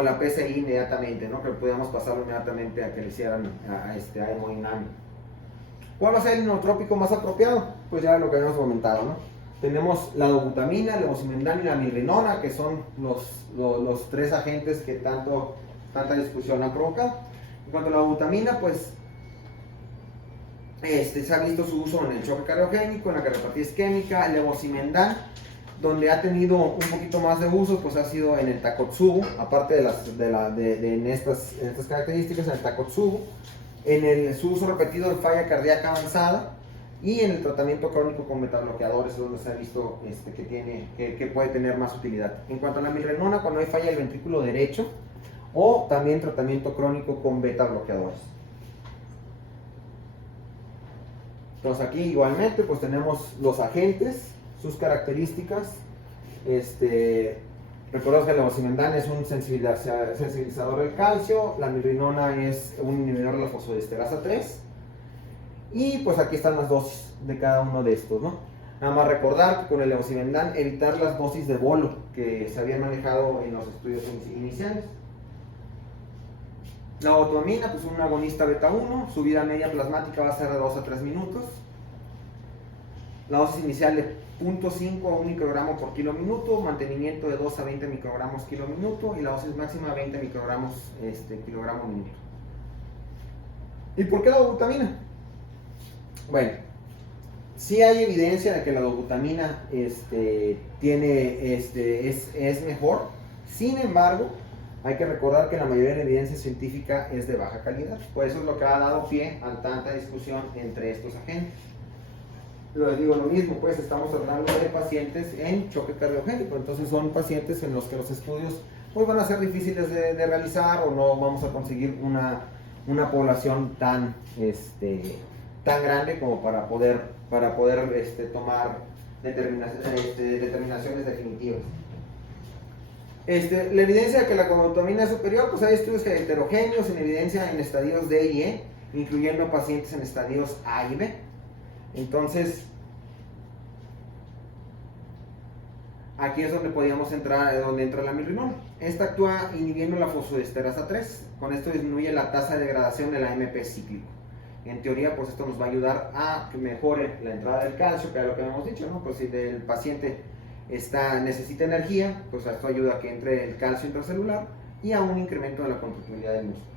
la PCI inmediatamente, ¿no? Que pudiéramos pasarlo inmediatamente a que le hicieran a hemodinámica. ¿Cuál va a ser el inotrópico más apropiado? Pues ya lo que habíamos comentado, ¿no? Tenemos la dobutamina, la levosimendan y la milrinona, que son los tres agentes que tanta discusión han provocado. En cuanto a la dobutamina, pues se ha visto su uso en el choque cardiogénico, en la cardiopatía isquémica. El levosimendan, donde ha tenido un poquito más de uso, pues ha sido en el Takotsubo, aparte en estas características, en el Takotsubo, en su uso repetido en falla cardíaca avanzada, y en el tratamiento crónico con betabloqueadores, donde se ha visto que puede tener más utilidad. En cuanto a la milrinona, cuando hay falla del ventrículo derecho, o también tratamiento crónico con betabloqueadores. Entonces aquí igualmente pues tenemos los agentes, sus características. Recordemos que el levosimendan es un sensibilizador del calcio, la milrinona es un inhibidor de la fosfodiesterasa 3, y pues aquí están las dosis de cada uno de estos, ¿no? Nada más recordar que con el levosimendan evitar las dosis de bolo que se habían manejado en los estudios iniciales. La otomina, pues un agonista beta 1, su vida media plasmática va a ser de 2 a 3 minutos. La dosis inicial de 0.5 a 1 microgramo por kilo minuto, mantenimiento de 2 a 20 microgramos kilo minuto, y la dosis máxima 20 microgramos kilogramo minuto. ¿Y por qué la dobutamina? Bueno, sí hay evidencia de que la dobutamina es mejor. Sin embargo, hay que recordar que la mayoría de la evidencia científica es de baja calidad. Por eso es lo que ha dado pie a tanta discusión entre estos agentes. Les digo lo mismo, pues estamos hablando de pacientes en choque cardiogénico, entonces son pacientes en los que los estudios pues van a ser difíciles de realizar, o no vamos a conseguir una población tan grande como para poder tomar determinaciones definitivas. La evidencia de que la dobutamina es superior, pues hay estudios heterogéneos en evidencia en estadios D y E, incluyendo pacientes en estadios A y B. Entonces, aquí es donde donde entra la milrinona. Esta actúa inhibiendo la fosfodiesterasa 3. Con esto disminuye la tasa de degradación de la AMP cíclico. En teoría, pues esto nos va a ayudar a que mejore la entrada del calcio, que es lo que hemos dicho, ¿no? Pues si el paciente necesita energía, pues esto ayuda a que entre el calcio intracelular y a un incremento de la contractilidad del músculo.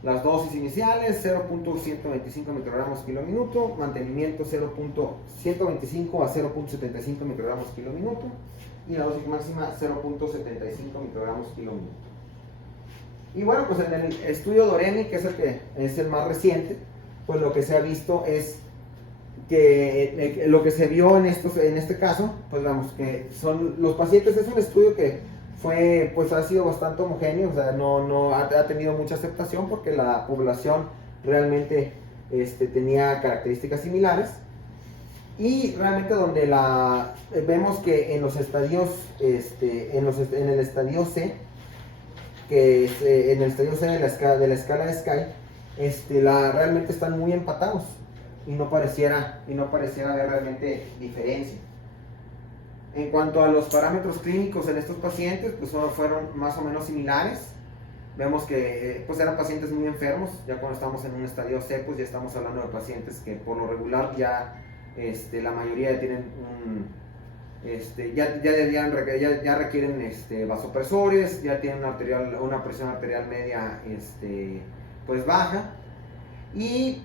Las dosis iniciales 0.125 microgramos kilo minuto, mantenimiento 0.125 a 0.75 microgramos kilo minuto, y la dosis máxima 0.75 microgramos kilo minuto. Y bueno, pues en el estudio Doremi, que es el más reciente, pues lo que se ha visto es que lo que se vio en este caso, pues vamos, que son los pacientes, es un estudio que pues ha sido bastante homogéneo, o sea, no ha tenido mucha aceptación porque la población realmente tenía características similares, y realmente donde vemos que en los estadios, en el estadio C, que es, en el estadio C de la escala de Sky, realmente están muy empatados, y no pareciera haber realmente diferencia. En cuanto a los parámetros clínicos en estos pacientes, pues fueron más o menos similares. Vemos que pues eran pacientes muy enfermos. Ya cuando estamos en un estadio C, pues ya estamos hablando de pacientes que por lo regular ya la mayoría tienen ya requieren vasopresores, ya tienen una presión arterial media pues baja. Y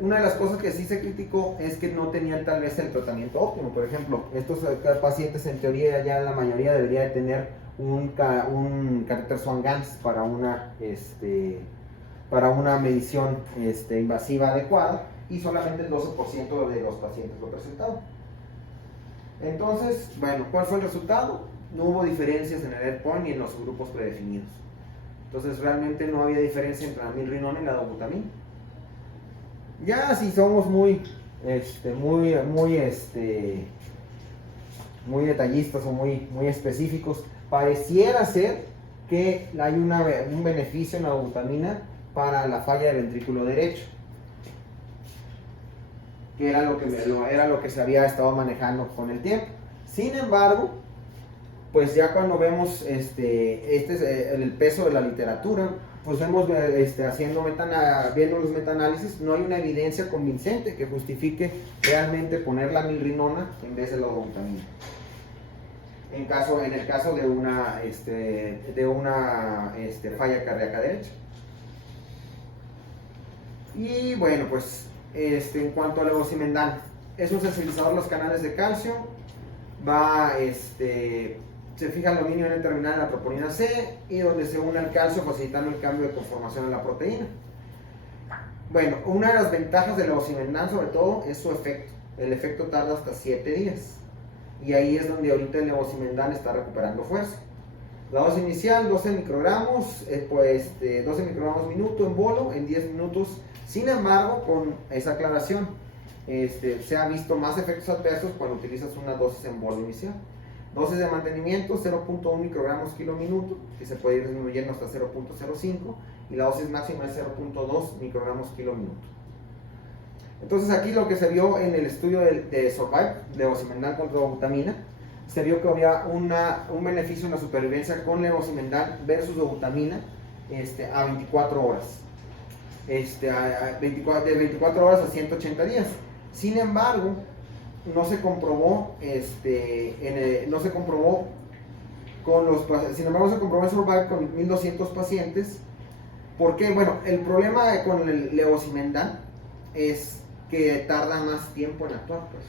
una de las cosas que sí se criticó es que no tenían tal vez el tratamiento óptimo. Por ejemplo, estos pacientes en teoría ya la mayoría debería de tener un catéter Swan-Ganz para una medición invasiva adecuada, y solamente el 12% de los pacientes lo presentaron. Entonces, bueno, ¿cuál fue el resultado? no hubo diferencias en el endpoint ni en los grupos predefinidos. Entonces realmente no había diferencia entre la milrinona y la dobutamina. Ya si somos muy detallistas o muy específicos, pareciera ser que hay un beneficio en la dobutamina para la falla del ventrículo derecho, que era lo que se había estado manejando con el tiempo. Sin embargo, pues ya cuando vemos el peso de la literatura, pues vemos viendo los metaanálisis, no hay una evidencia convincente que justifique realmente poner la milrinona en vez de la dobutamina. En el caso de una falla cardíaca derecha. Y bueno, pues en cuanto al levosimendan, es un sensibilizador de los canales de calcio, se fija el dominio en el terminal de la troponina C y donde se une al calcio facilitando el cambio de conformación de la proteína. Bueno, una de las ventajas del levosimendan sobre todo es su efecto. El efecto tarda hasta 7 días y ahí es donde ahorita el levosimendan está recuperando fuerza. La dosis inicial 12 microgramos, 12 microgramos minuto en bolo en 10 minutos. Sin embargo, con esa aclaración, se ha visto más efectos adversos cuando utilizas una dosis en bolo inicial. Dosis de mantenimiento 0.1 microgramos kilo minuto, que se puede ir disminuyendo hasta 0.05, y la dosis máxima es 0.2 microgramos kilo minuto. Entonces aquí lo que se vio en el estudio de Survive, de levosimendan contra dobutamina, se vio que había un beneficio en la supervivencia con levosimendan versus dobutamina a 24 horas. De 24 horas a 180 días. Sin embargo, no se comprobó en Survive con 1200 pacientes. Porque, bueno, el problema con el levosimendan es que tarda más tiempo en actuar, pues.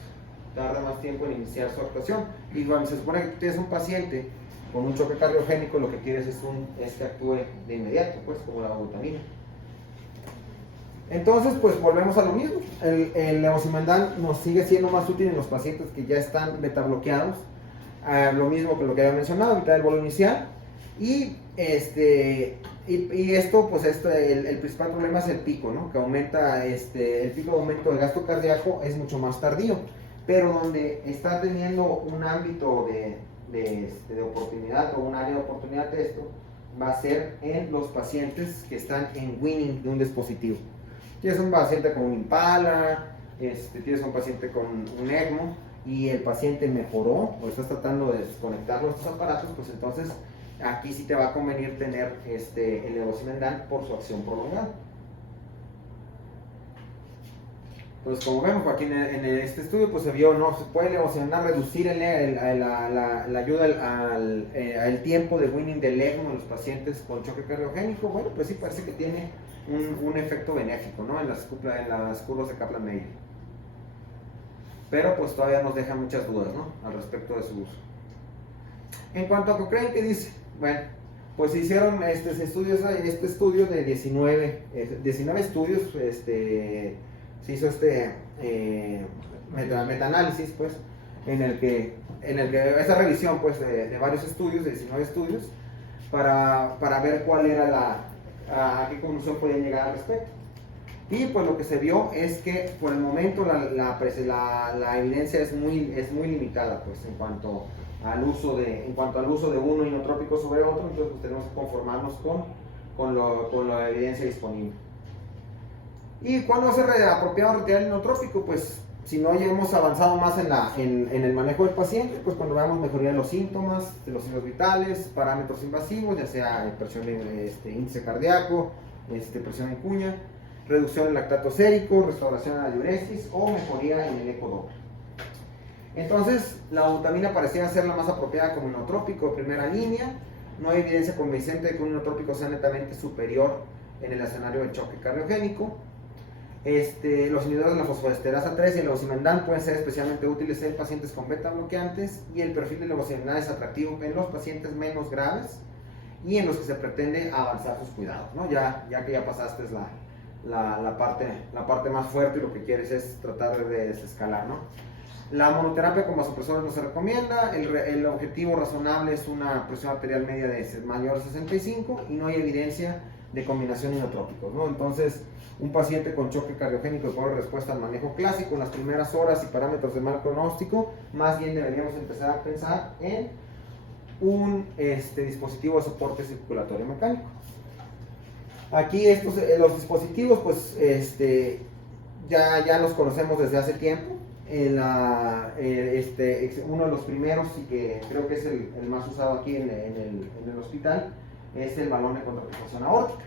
Tarda más tiempo en iniciar su actuación. Y cuando se supone que tú tienes un paciente con un choque cardiogénico, lo que quieres es que actúe de inmediato, pues, como la dobutamina. Entonces, pues volvemos a lo mismo. El levosimendan nos sigue siendo más útil en los pacientes que ya están beta bloqueados. Lo mismo que lo que había mencionado, mitad del bolo inicial. Y esto, pues el principal problema es el pico, ¿no? Que aumenta, el pico de aumento de gasto cardíaco es mucho más tardío. Pero donde está teniendo un ámbito de oportunidad o un área de oportunidad de esto, va a ser en los pacientes que están en weaning de un dispositivo. Tienes un paciente con un Impala, tienes un paciente con un ECMO y el paciente mejoró o estás tratando de desconectar estos aparatos, pues entonces aquí sí te va a convenir tener el levosimendan por su acción prolongada. Entonces, como vemos aquí en este estudio, pues se vio, no se puede levosimendan reducir la ayuda al tiempo de weaning del ECMO en los pacientes con choque cardiogénico. Bueno, pues sí parece que tiene un efecto benéfico, ¿no? en las curvas de Kaplan-Meier. Pero pues todavía nos deja muchas dudas, ¿no? Al respecto de su uso. En cuanto a Cochrane, ¿qué dice? Bueno, pues se hicieron este estudio de 19 estudios, se hizo metaanálisis, pues, en el que esa revisión, pues, de varios estudios, de 19 estudios, para ver cuál era a qué conclusión podían llegar al respecto. Y pues lo que se vio es que por el momento la evidencia es muy limitada, pues, en cuanto al uso de uno inotrópico sobre otro. Entonces pues, tenemos que conformarnos con la evidencia disponible. ¿Y cuándo va a ser apropiado retirar el inotrópico? Pues si no ya hemos avanzado más en el manejo del paciente, pues cuando veamos mejoría de los síntomas, de los signos vitales, parámetros invasivos, ya sea presión de índice cardíaco, presión en cuña, reducción del lactato sérico, restauración de la diuresis o mejoría en el eco doble. Entonces, la dobutamina parecía ser la más apropiada como inotrópico de primera línea. No hay evidencia convincente de que un inotrópico sea netamente superior en el escenario de choque cardiogénico. Los inhibidores de la fosfodiesterasa 3 y el levosimendan pueden ser especialmente útiles en pacientes con beta bloqueantes, y el perfil de levosimendan es atractivo en los pacientes menos graves y en los que se pretende avanzar sus cuidados, ¿no? Ya que ya pasaste la parte más fuerte y lo que quieres es tratar de desescalar, ¿no? La monoterapia con vasopresores no se recomienda, el objetivo razonable es una presión arterial media de mayor a 65 y no hay evidencia de combinación inotrópicos, ¿no? Entonces, un paciente con choque cardiogénico y pobre respuesta al manejo clásico en las primeras horas y parámetros de mal pronóstico, más bien deberíamos empezar a pensar en un dispositivo de soporte circulatorio mecánico. Aquí los dispositivos, pues, ya los conocemos desde hace tiempo. Uno de los primeros y que creo que es el más usado aquí en el hospital es el balón de contrapulsación aórtica.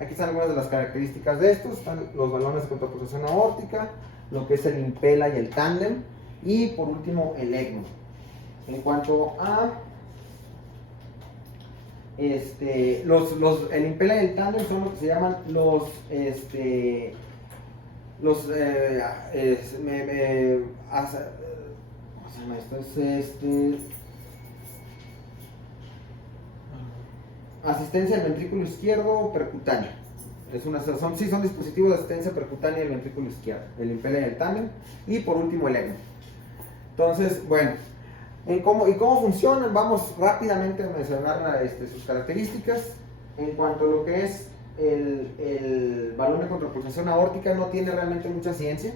Aquí están algunas de las características de estos. Están los balones de contrapulsación aórtica, lo que es el Impella y el Tandem, y por último el ECMO. En cuanto a el Impella y el Tandem son lo que se llaman asistencia al ventrículo izquierdo percutánea. Son dispositivos de asistencia percutánea del ventrículo izquierdo, el Impella y el Tandem, y por último el ECMO. Entonces, bueno, ¿cómo funcionan? Vamos rápidamente a mencionar sus características. En cuanto a lo que es el balón de contrapulsación aórtica, no tiene realmente mucha ciencia.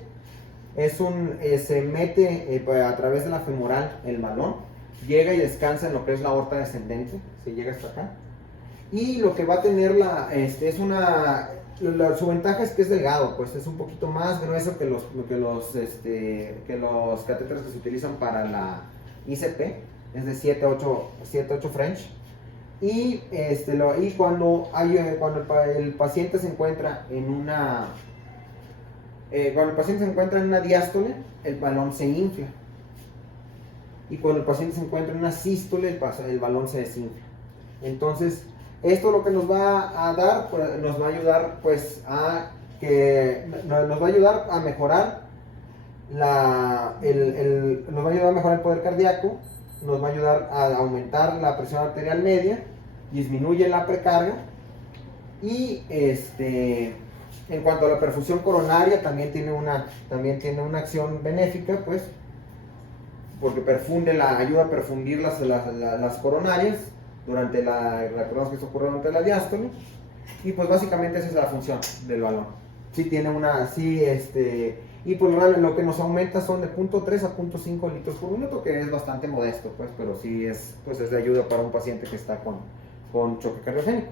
Se mete a través de la femoral el balón, llega y descansa en lo que es la aorta descendente, se llega hasta acá. Y lo que va a tener su ventaja es que es delgado, pues es un poquito más grueso que los catéteres que se utilizan para la ICP, es de 7-8 French. Y cuando el paciente se encuentra en una diástole, el balón se infla. Y cuando el paciente se encuentra en una sístole, el balón se desinfla. Entonces, esto lo que nos va a dar, pues, nos va a ayudar a mejorar el poder cardíaco, nos va a ayudar a aumentar la presión arterial media, disminuye la precarga y en cuanto a la perfusión coronaria también tiene una acción benéfica, pues, porque ayuda a perfundir las coronarias recordamos que esto ocurre durante la diástole, y pues básicamente esa es la función del balón. Y pues lo que nos aumenta son de 0.3 a 0.5 litros por minuto, que es bastante modesto, pues, pero sí es de ayuda para un paciente que está con choque cardiogénico.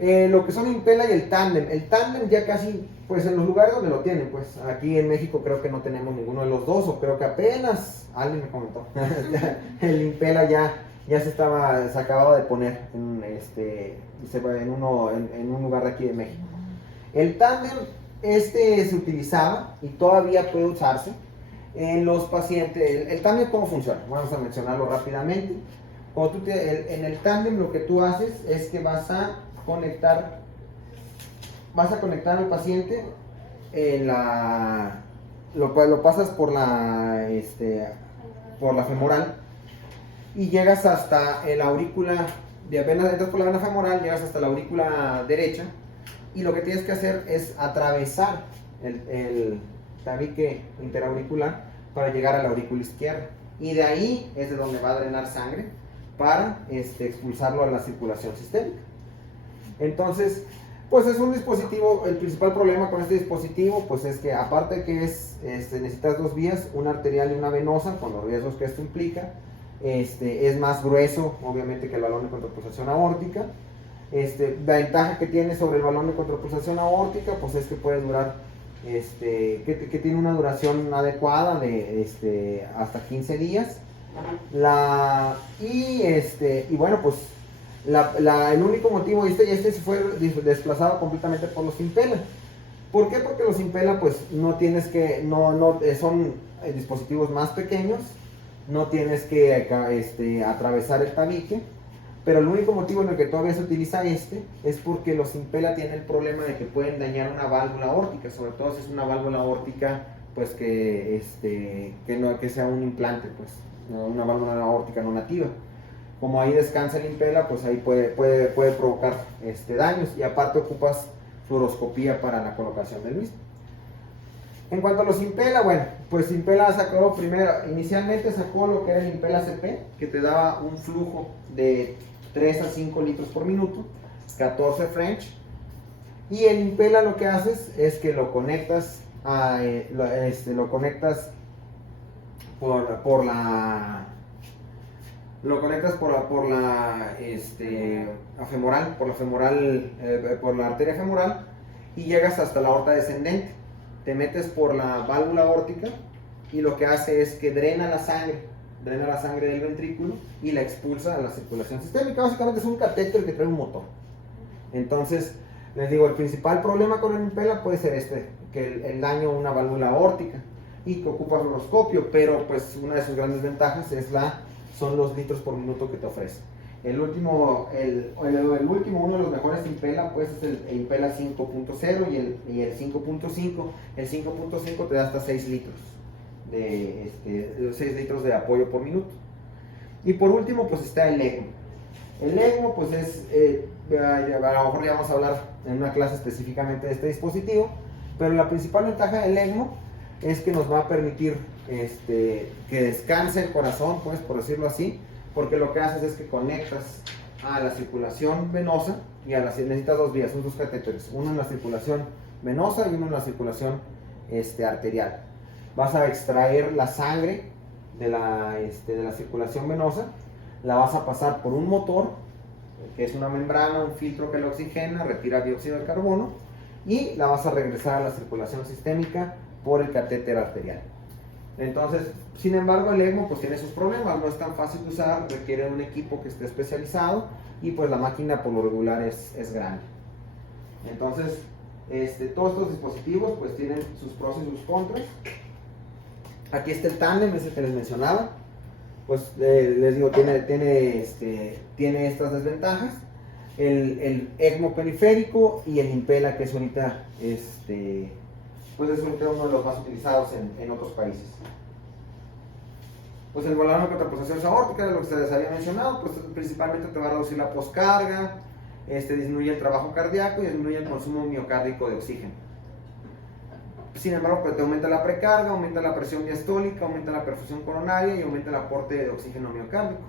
Lo que son el Impella y el Tandem ya casi, pues en los lugares donde lo tienen, pues aquí en México creo que no tenemos ninguno de los dos, o creo que apenas alguien me comentó, el Impella ya se acababa de poner en un lugar de aquí de México. El Tandem se utilizaba y todavía puede usarse en los pacientes. El Tandem, ¿cómo funciona? Vamos a mencionarlo rápidamente. En el Tandem lo que tú haces es que vas a conectar al paciente lo pasas por la femoral y llegas hasta la aurícula, apenas entras por la vena femoral, llegas hasta la aurícula derecha, y lo que tienes que hacer es atravesar el tabique interauricular para llegar a la aurícula izquierda, y de ahí es de donde va a drenar sangre para expulsarlo a la circulación sistémica. Entonces, pues es un dispositivo. El principal problema con este dispositivo, pues es que aparte de que necesitas dos vías, una arterial y una venosa, con los riesgos que esto implica, es más grueso, obviamente, que el balón de contrapulsación aórtica. La ventaja que tiene sobre el balón de contrapulsación aórtica, pues es que puede durar, que tiene una duración adecuada de hasta 15 días. Y bueno, pues el único motivo, se fue desplazado completamente por los Impella. ¿Por qué? Porque los Impella, pues son dispositivos más pequeños, no tienes que atravesar el tabique, pero el único motivo en el que todavía se utiliza es porque los Impella tienen el problema de que pueden dañar una válvula aórtica, sobre todo si es una válvula aórtica, pues que sea un implante, pues una válvula aórtica no nativa. Como ahí descansa el Impella, pues ahí puede provocar daños, y aparte ocupas fluoroscopía para la colocación del mismo. En cuanto a los Impela, bueno, pues Impela sacó primero, inicialmente sacó lo que era el Impela CP, que te daba un flujo de 3 a 5 litros por minuto, 14 French, y el Impela lo que haces es que lo conectas lo conectas por la femoral, por la arteria femoral, y llegas hasta la aorta descendente. Te metes por la válvula aórtica y lo que hace es que drena la sangre del ventrículo y la expulsa a la circulación sistémica. Básicamente es un catéter que trae un motor. Entonces, les digo, el principal problema con el Impela puede ser que el daño a una válvula aórtica y que ocupa fluoroscopio, pero pues una de sus grandes ventajas son los litros por minuto que te ofrece. El último, uno de los mejores Impela, pues es el Impela 5.0 y el 5.5. El 5.5 te da hasta 6 litros de apoyo por minuto. Y por último, pues está el ECMO. El ECMO, pues a lo mejor ya vamos a hablar en una clase específicamente de este dispositivo, pero la principal ventaja del ECMO es que nos va a permitir que descanse el corazón, pues, por decirlo así, porque lo que haces es que conectas a la circulación venosa y necesitas dos vías, son dos catéteres, uno en la circulación venosa y uno en la circulación arterial. Vas a extraer la sangre de la circulación venosa, la vas a pasar por un motor, que es una membrana, un filtro que la oxigena, retira dióxido de carbono, y la vas a regresar a la circulación sistémica por el catéter arterial. Entonces, sin embargo, el ECMO pues tiene sus problemas, no es tan fácil de usar, requiere un equipo que esté especializado y pues la máquina por lo regular es grande. Entonces, todos estos dispositivos pues tienen sus pros y sus contras. Aquí está el tándem, ese que les mencionaba, pues les digo, tiene estas desventajas. El ECMO periférico y el Impela, que es ahorita pues es uno de los más utilizados en otros países. Pues el balón de contrapulsaciones aórticas, de lo que ustedes habían mencionado, pues principalmente te va a reducir la poscarga, disminuye el trabajo cardíaco y disminuye el consumo miocárdico de oxígeno. Sin embargo, pues te aumenta la precarga, aumenta la presión diastólica, aumenta la perfusión coronaria y aumenta el aporte de oxígeno miocárdico.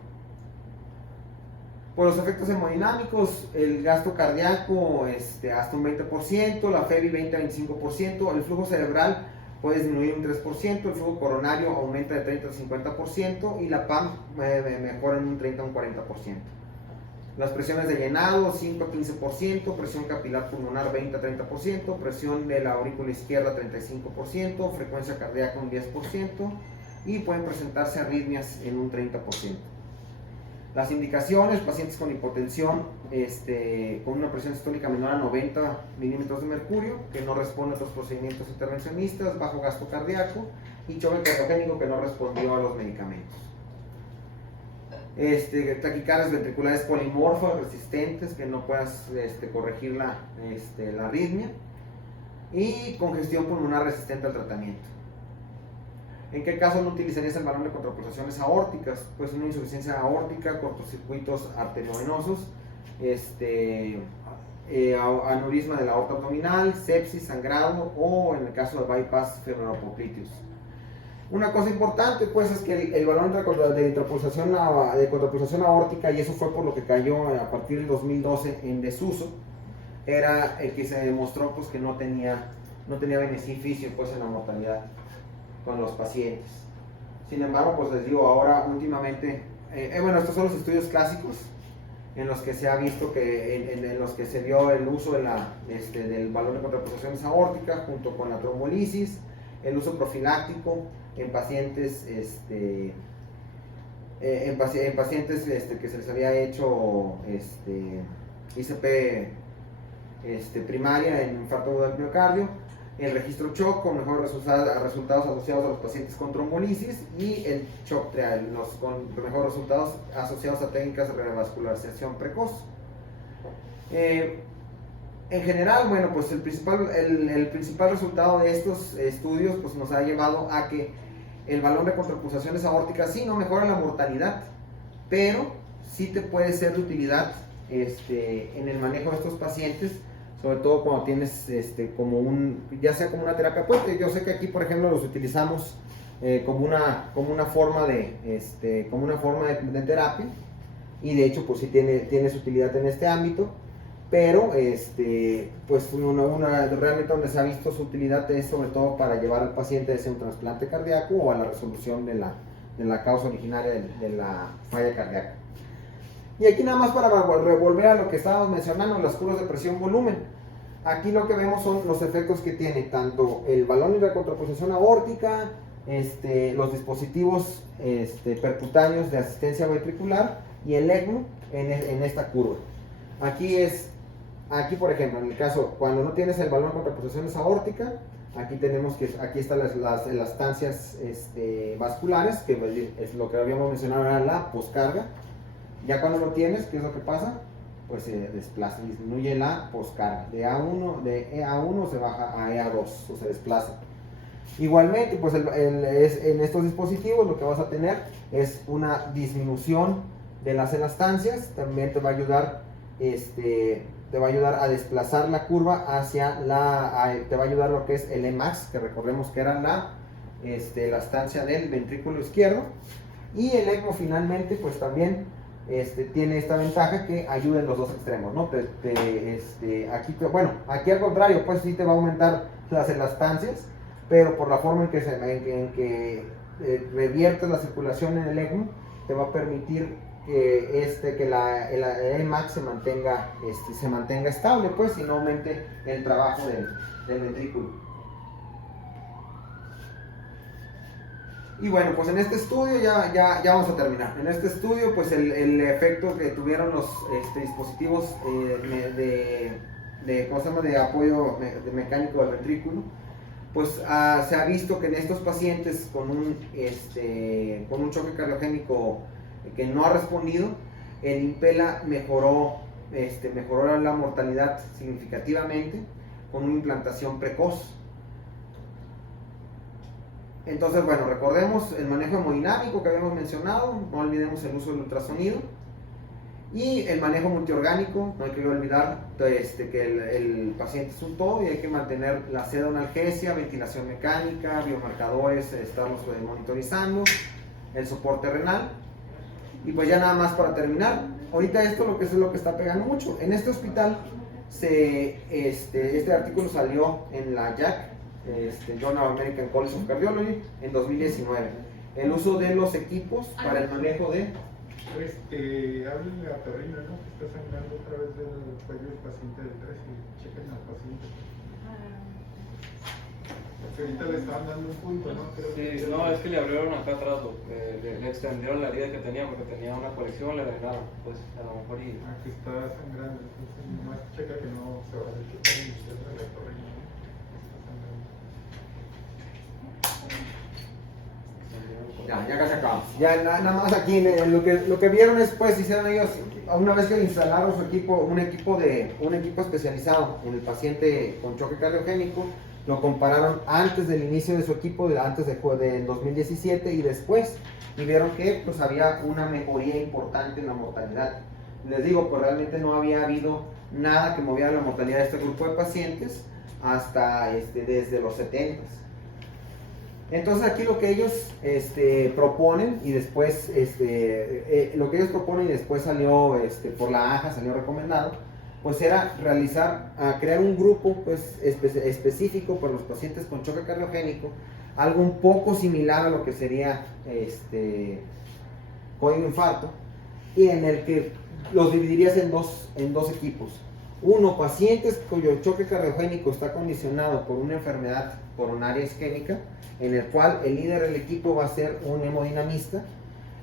Por los efectos hemodinámicos, el gasto cardíaco hasta un 20%, la FEBI 20 a 25%, el flujo cerebral puede disminuir un 3%, el flujo coronario aumenta de 30 a 50% y la PAM mejora en un 30 a un 40%. Las presiones de llenado 5 a 15%, presión capilar pulmonar 20 a 30%, presión de la aurícula izquierda 35%, frecuencia cardíaca un 10% y pueden presentarse arritmias en un 30%. Las indicaciones: pacientes con hipotensión con una presión sistólica menor a 90 milímetros de mercurio, que no responde a otros procedimientos intervencionistas, bajo gasto cardíaco y choque cardiogénico que no respondió a los medicamentos. Taquicardias ventriculares polimorfas resistentes, que no puedas corregir la arritmia, y congestión pulmonar resistente al tratamiento. ¿En qué caso no utilizarías el balón de contrapulsaciones aórticas? Pues una insuficiencia aórtica, cortocircuitos arteriovenosos, aneurisma de la aorta abdominal, sepsis, sangrado o en el caso de bypass femoropocliteus. Una cosa importante pues es que el balón de contrapulsación aórtica, y eso fue por lo que cayó a partir del 2012 en desuso, era el que se demostró pues que no tenía beneficio pues en la mortalidad con los pacientes. Sin embargo, pues les digo, ahora últimamente, estos son los estudios clásicos en los que se ha visto en los que se dio el uso del balón de contrapulsaciones aórticas junto con la trombolisis, el uso profiláctico en pacientes que se les había hecho ICP primaria en infarto agudo del miocardio, el registro shock con mejores resultados asociados a los pacientes con trombolisis y el shock trial con mejores resultados asociados a técnicas de revascularización precoz. En general, bueno, pues el principal resultado de estos estudios pues nos ha llevado a que el balón de contrapulsaciones aórticas sí no mejora la mortalidad, pero sí te puede ser de utilidad en el manejo de estos pacientes, sobre todo cuando tienes ya sea como una terapia puente. Yo sé que aquí, por ejemplo, los utilizamos como una forma de terapia, y de hecho pues sí tiene su utilidad en este ámbito, pero pues realmente donde se ha visto su utilidad es sobre todo para llevar al paciente hacia un trasplante cardíaco o a la resolución de la causa originaria de la falla cardíaca. Y aquí nada más para volver a lo que estábamos mencionando, las curvas de presión-volumen. Aquí lo que vemos son los efectos que tiene tanto el balón y la contraposición aórtica, los dispositivos percutáneos de asistencia ventricular y el ECMO en esta curva. Aquí por ejemplo, en el caso cuando no tienes el balón con contraposiciones aórtica, aquí están las elastancias vasculares, que es lo que habíamos mencionado, era la poscarga. Ya cuando lo tienes, ¿qué es lo que pasa? Pues se desplaza, disminuye la poscarga. De EA1 se baja a EA2, o se desplaza. Igualmente, pues en estos dispositivos lo que vas a tener es una disminución de las elastancias. También te va a ayudar, a desplazar la curva te va a ayudar lo que es el Emax, que recordemos que era la elastancia del ventrículo izquierdo. Y el ECMO finalmente, pues también tiene esta ventaja que ayuda en los dos extremos, ¿no? Aquí al contrario, pues sí te va a aumentar las elastancias, pero por la forma en que reviertes la circulación en el ECMO, te va a permitir que el Emax se mantenga estable, pues, y no aumente el trabajo del ventrículo. Y bueno, pues en este estudio ya vamos a terminar. En este estudio, pues el efecto que tuvieron los dispositivos de apoyo mecánico del ventrículo, pues se ha visto que en estos pacientes con un choque cardiogénico que no ha respondido, el Impella mejoró la mortalidad significativamente con una implantación precoz. Entonces, bueno, recordemos el manejo hemodinámico que habíamos mencionado, no olvidemos el uso del ultrasonido y el manejo multiorgánico. No hay que olvidar que el paciente es un todo y hay que mantener la pseudoanalgesia, ventilación mecánica, biomarcadores, estarlos monitorizando, el soporte renal. Y pues ya nada más para terminar, ahorita esto es lo que está pegando mucho. En este hospital, este artículo salió en la JACC, Journal of American College of Cardiology, en 2019. El uso de los equipos para el manejo de... Háblenle a Perrino, ¿no? Que está sangrando otra vez del cuello del paciente del 13 y chequen al paciente. Porque ahorita le estaban dando un punto, ¿no? Es que le abrieron acá atrás, le extendieron la herida que tenía porque tenía una colección, le drenaron, pues a lo mejor Aquí está sangrando, entonces nomás checa que no se vaya a checar y usted se le Perrino, ¿no? Ya casi acabamos. Ya nada más aquí lo que vieron es, pues, hicieron ellos, una vez que instalaron su equipo, un equipo especializado en el paciente con choque cardiogénico, lo compararon antes del inicio de su equipo, antes del 2017 y después, y vieron que pues había una mejoría importante en la mortalidad. Les digo, pues realmente no había habido nada que moviera la mortalidad de este grupo de pacientes hasta desde los 70. Entonces aquí lo que ellos proponen y después salió por la AJA, salió recomendado, pues era crear un grupo pues específico para los pacientes con choque cardiogénico, algo un poco similar a lo que sería código infarto, y en el que los dividirías en dos equipos. Uno, pacientes cuyo choque cardiogénico está condicionado por una enfermedad coronaria isquémica, en el cual el líder del equipo va a ser un hemodinamista,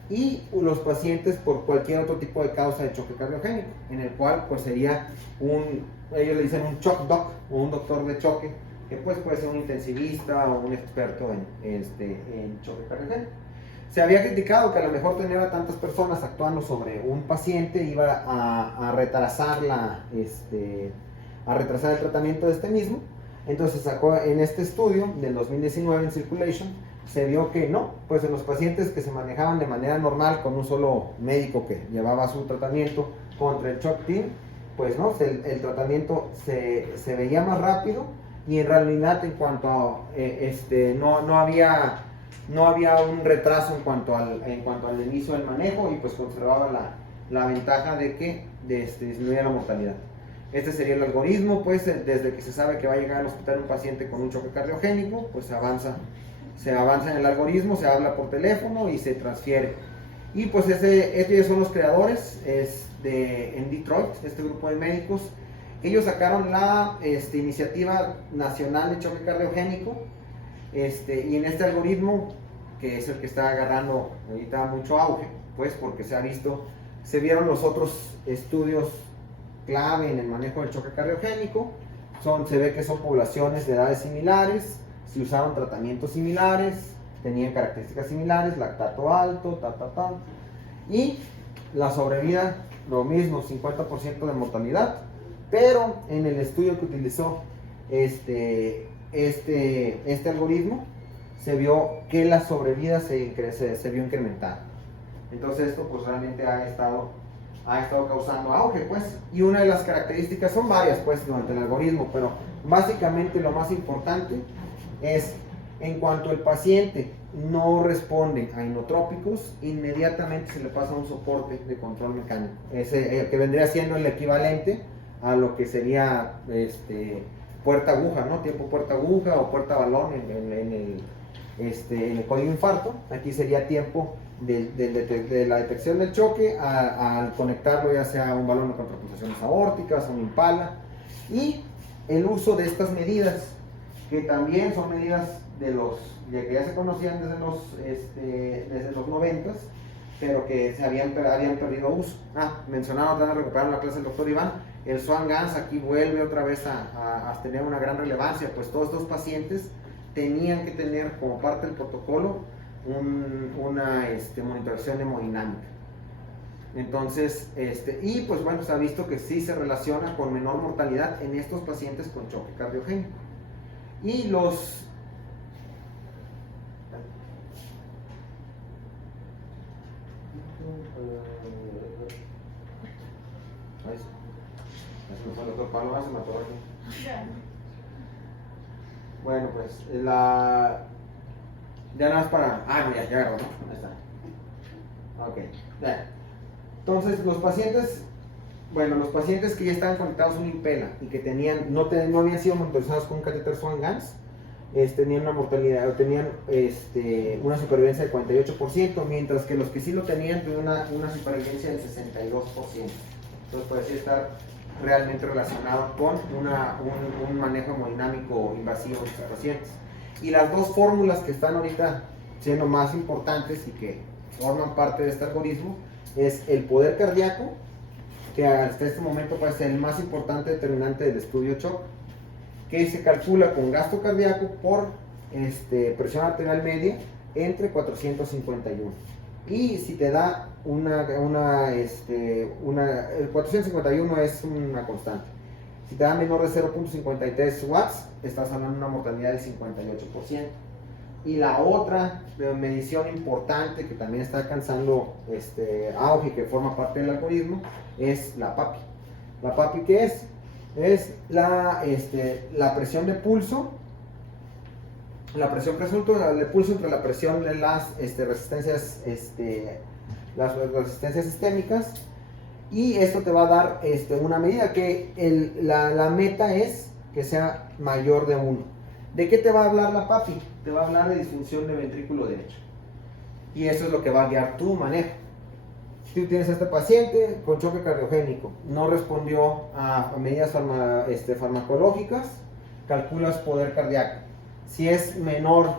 y los pacientes por cualquier otro tipo de causa de choque cardiogénico, en el cual pues sería ellos le dicen un shock doc o un doctor de choque, que pues puede ser un intensivista o un experto en choque cardiogénico. Se había criticado que a lo mejor tener a tantas personas actuando sobre un paciente iba a retrasar el tratamiento de este mismo. Entonces sacó en este estudio del 2019 en Circulation, se vio que no, pues en los pacientes que se manejaban de manera normal con un solo médico que llevaba su tratamiento contra el shock team, pues no, el tratamiento se veía más rápido y en realidad en cuanto a, no había un retraso en cuanto al inicio del manejo, y pues conservaba la ventaja de que disminuía la mortalidad. Este sería el algoritmo, pues desde que se sabe que va a llegar al hospital un paciente con un choque cardiogénico, pues se avanza en el algoritmo, se habla por teléfono y se transfiere. Y pues ellos son los creadores en Detroit, este grupo de médicos. Ellos sacaron la iniciativa nacional de choque cardiogénico, y en este algoritmo, que es el que está agarrando ahorita mucho auge, pues porque se vieron los otros estudios clave en el manejo del choque cardiogénico. Se ve que son poblaciones de edades similares, se usaron tratamientos similares, tenían características similares, lactato alto, y la sobrevida, lo mismo, 50% de mortalidad, pero en el estudio que utilizó este algoritmo, se vio que la sobrevida se vio incrementada. Entonces esto pues realmente ha estado causando auge, pues, y una de las características, son varias pues durante el algoritmo, pero básicamente lo más importante es, en cuanto el paciente no responde a inotrópicos, inmediatamente se le pasa un soporte de control mecánico, que vendría siendo el equivalente a lo que sería puerta aguja, ¿no? Tiempo puerta aguja o puerta balón en el código infarto. Aquí sería tiempo de la detección del choque al conectarlo, ya sea a un balón de contrapulsaciones aórticas, un Impala, y el uso de estas medidas, que también son medidas que ya se conocían desde los 90s, pero que habían perdido uso. Mencionaron, recuperaron la clase del doctor Iván, el Swan-Ganz aquí vuelve otra vez a tener una gran relevancia, pues todos estos pacientes tenían que tener como parte del protocolo una monitorización hemodinámica. Entonces, y pues bueno, se ha visto que sí se relaciona con menor mortalidad en estos pacientes con choque cardiogénico. Y bueno, pues ya nada más para... no, ya agarró, ¿no? Ahí está. Ok, ya. Entonces, los pacientes que ya estaban conectados a un Impella y que no habían sido monitorizados con un catéter Swan-Ganz, tenían una mortalidad, tenían una supervivencia del 48%, mientras que los que sí lo tenían una supervivencia del 62%. Entonces parecía estar realmente relacionado con un manejo hemodinámico invasivo de estos pacientes. Y las dos fórmulas que están ahorita siendo más importantes y que forman parte de este algoritmo es el poder cardíaco, que hasta este momento parece ser el más importante determinante del estudio shock, que se calcula con gasto cardíaco por presión arterial media entre 451. Y si te da el 451 es una constante. Si te da menor de 0.53 watts, estás hablando de una mortalidad del 58%. Y la otra medición importante que también está alcanzando auge, que forma parte del algoritmo, es la PAPI. ¿La PAPI qué es? Es la presión de pulso, la presión presunta de pulso entre la presión de las resistencias sistémicas, y esto te va a dar una medida que la meta es que sea mayor de 1. ¿De qué te va a hablar la PAPI? Te va a hablar de disfunción de ventrículo derecho, y eso es lo que va a guiar tu manejo. Si tú tienes a este paciente con choque cardiogénico, no respondió a medidas farmacológicas, calculas poder cardíaco. Si es menor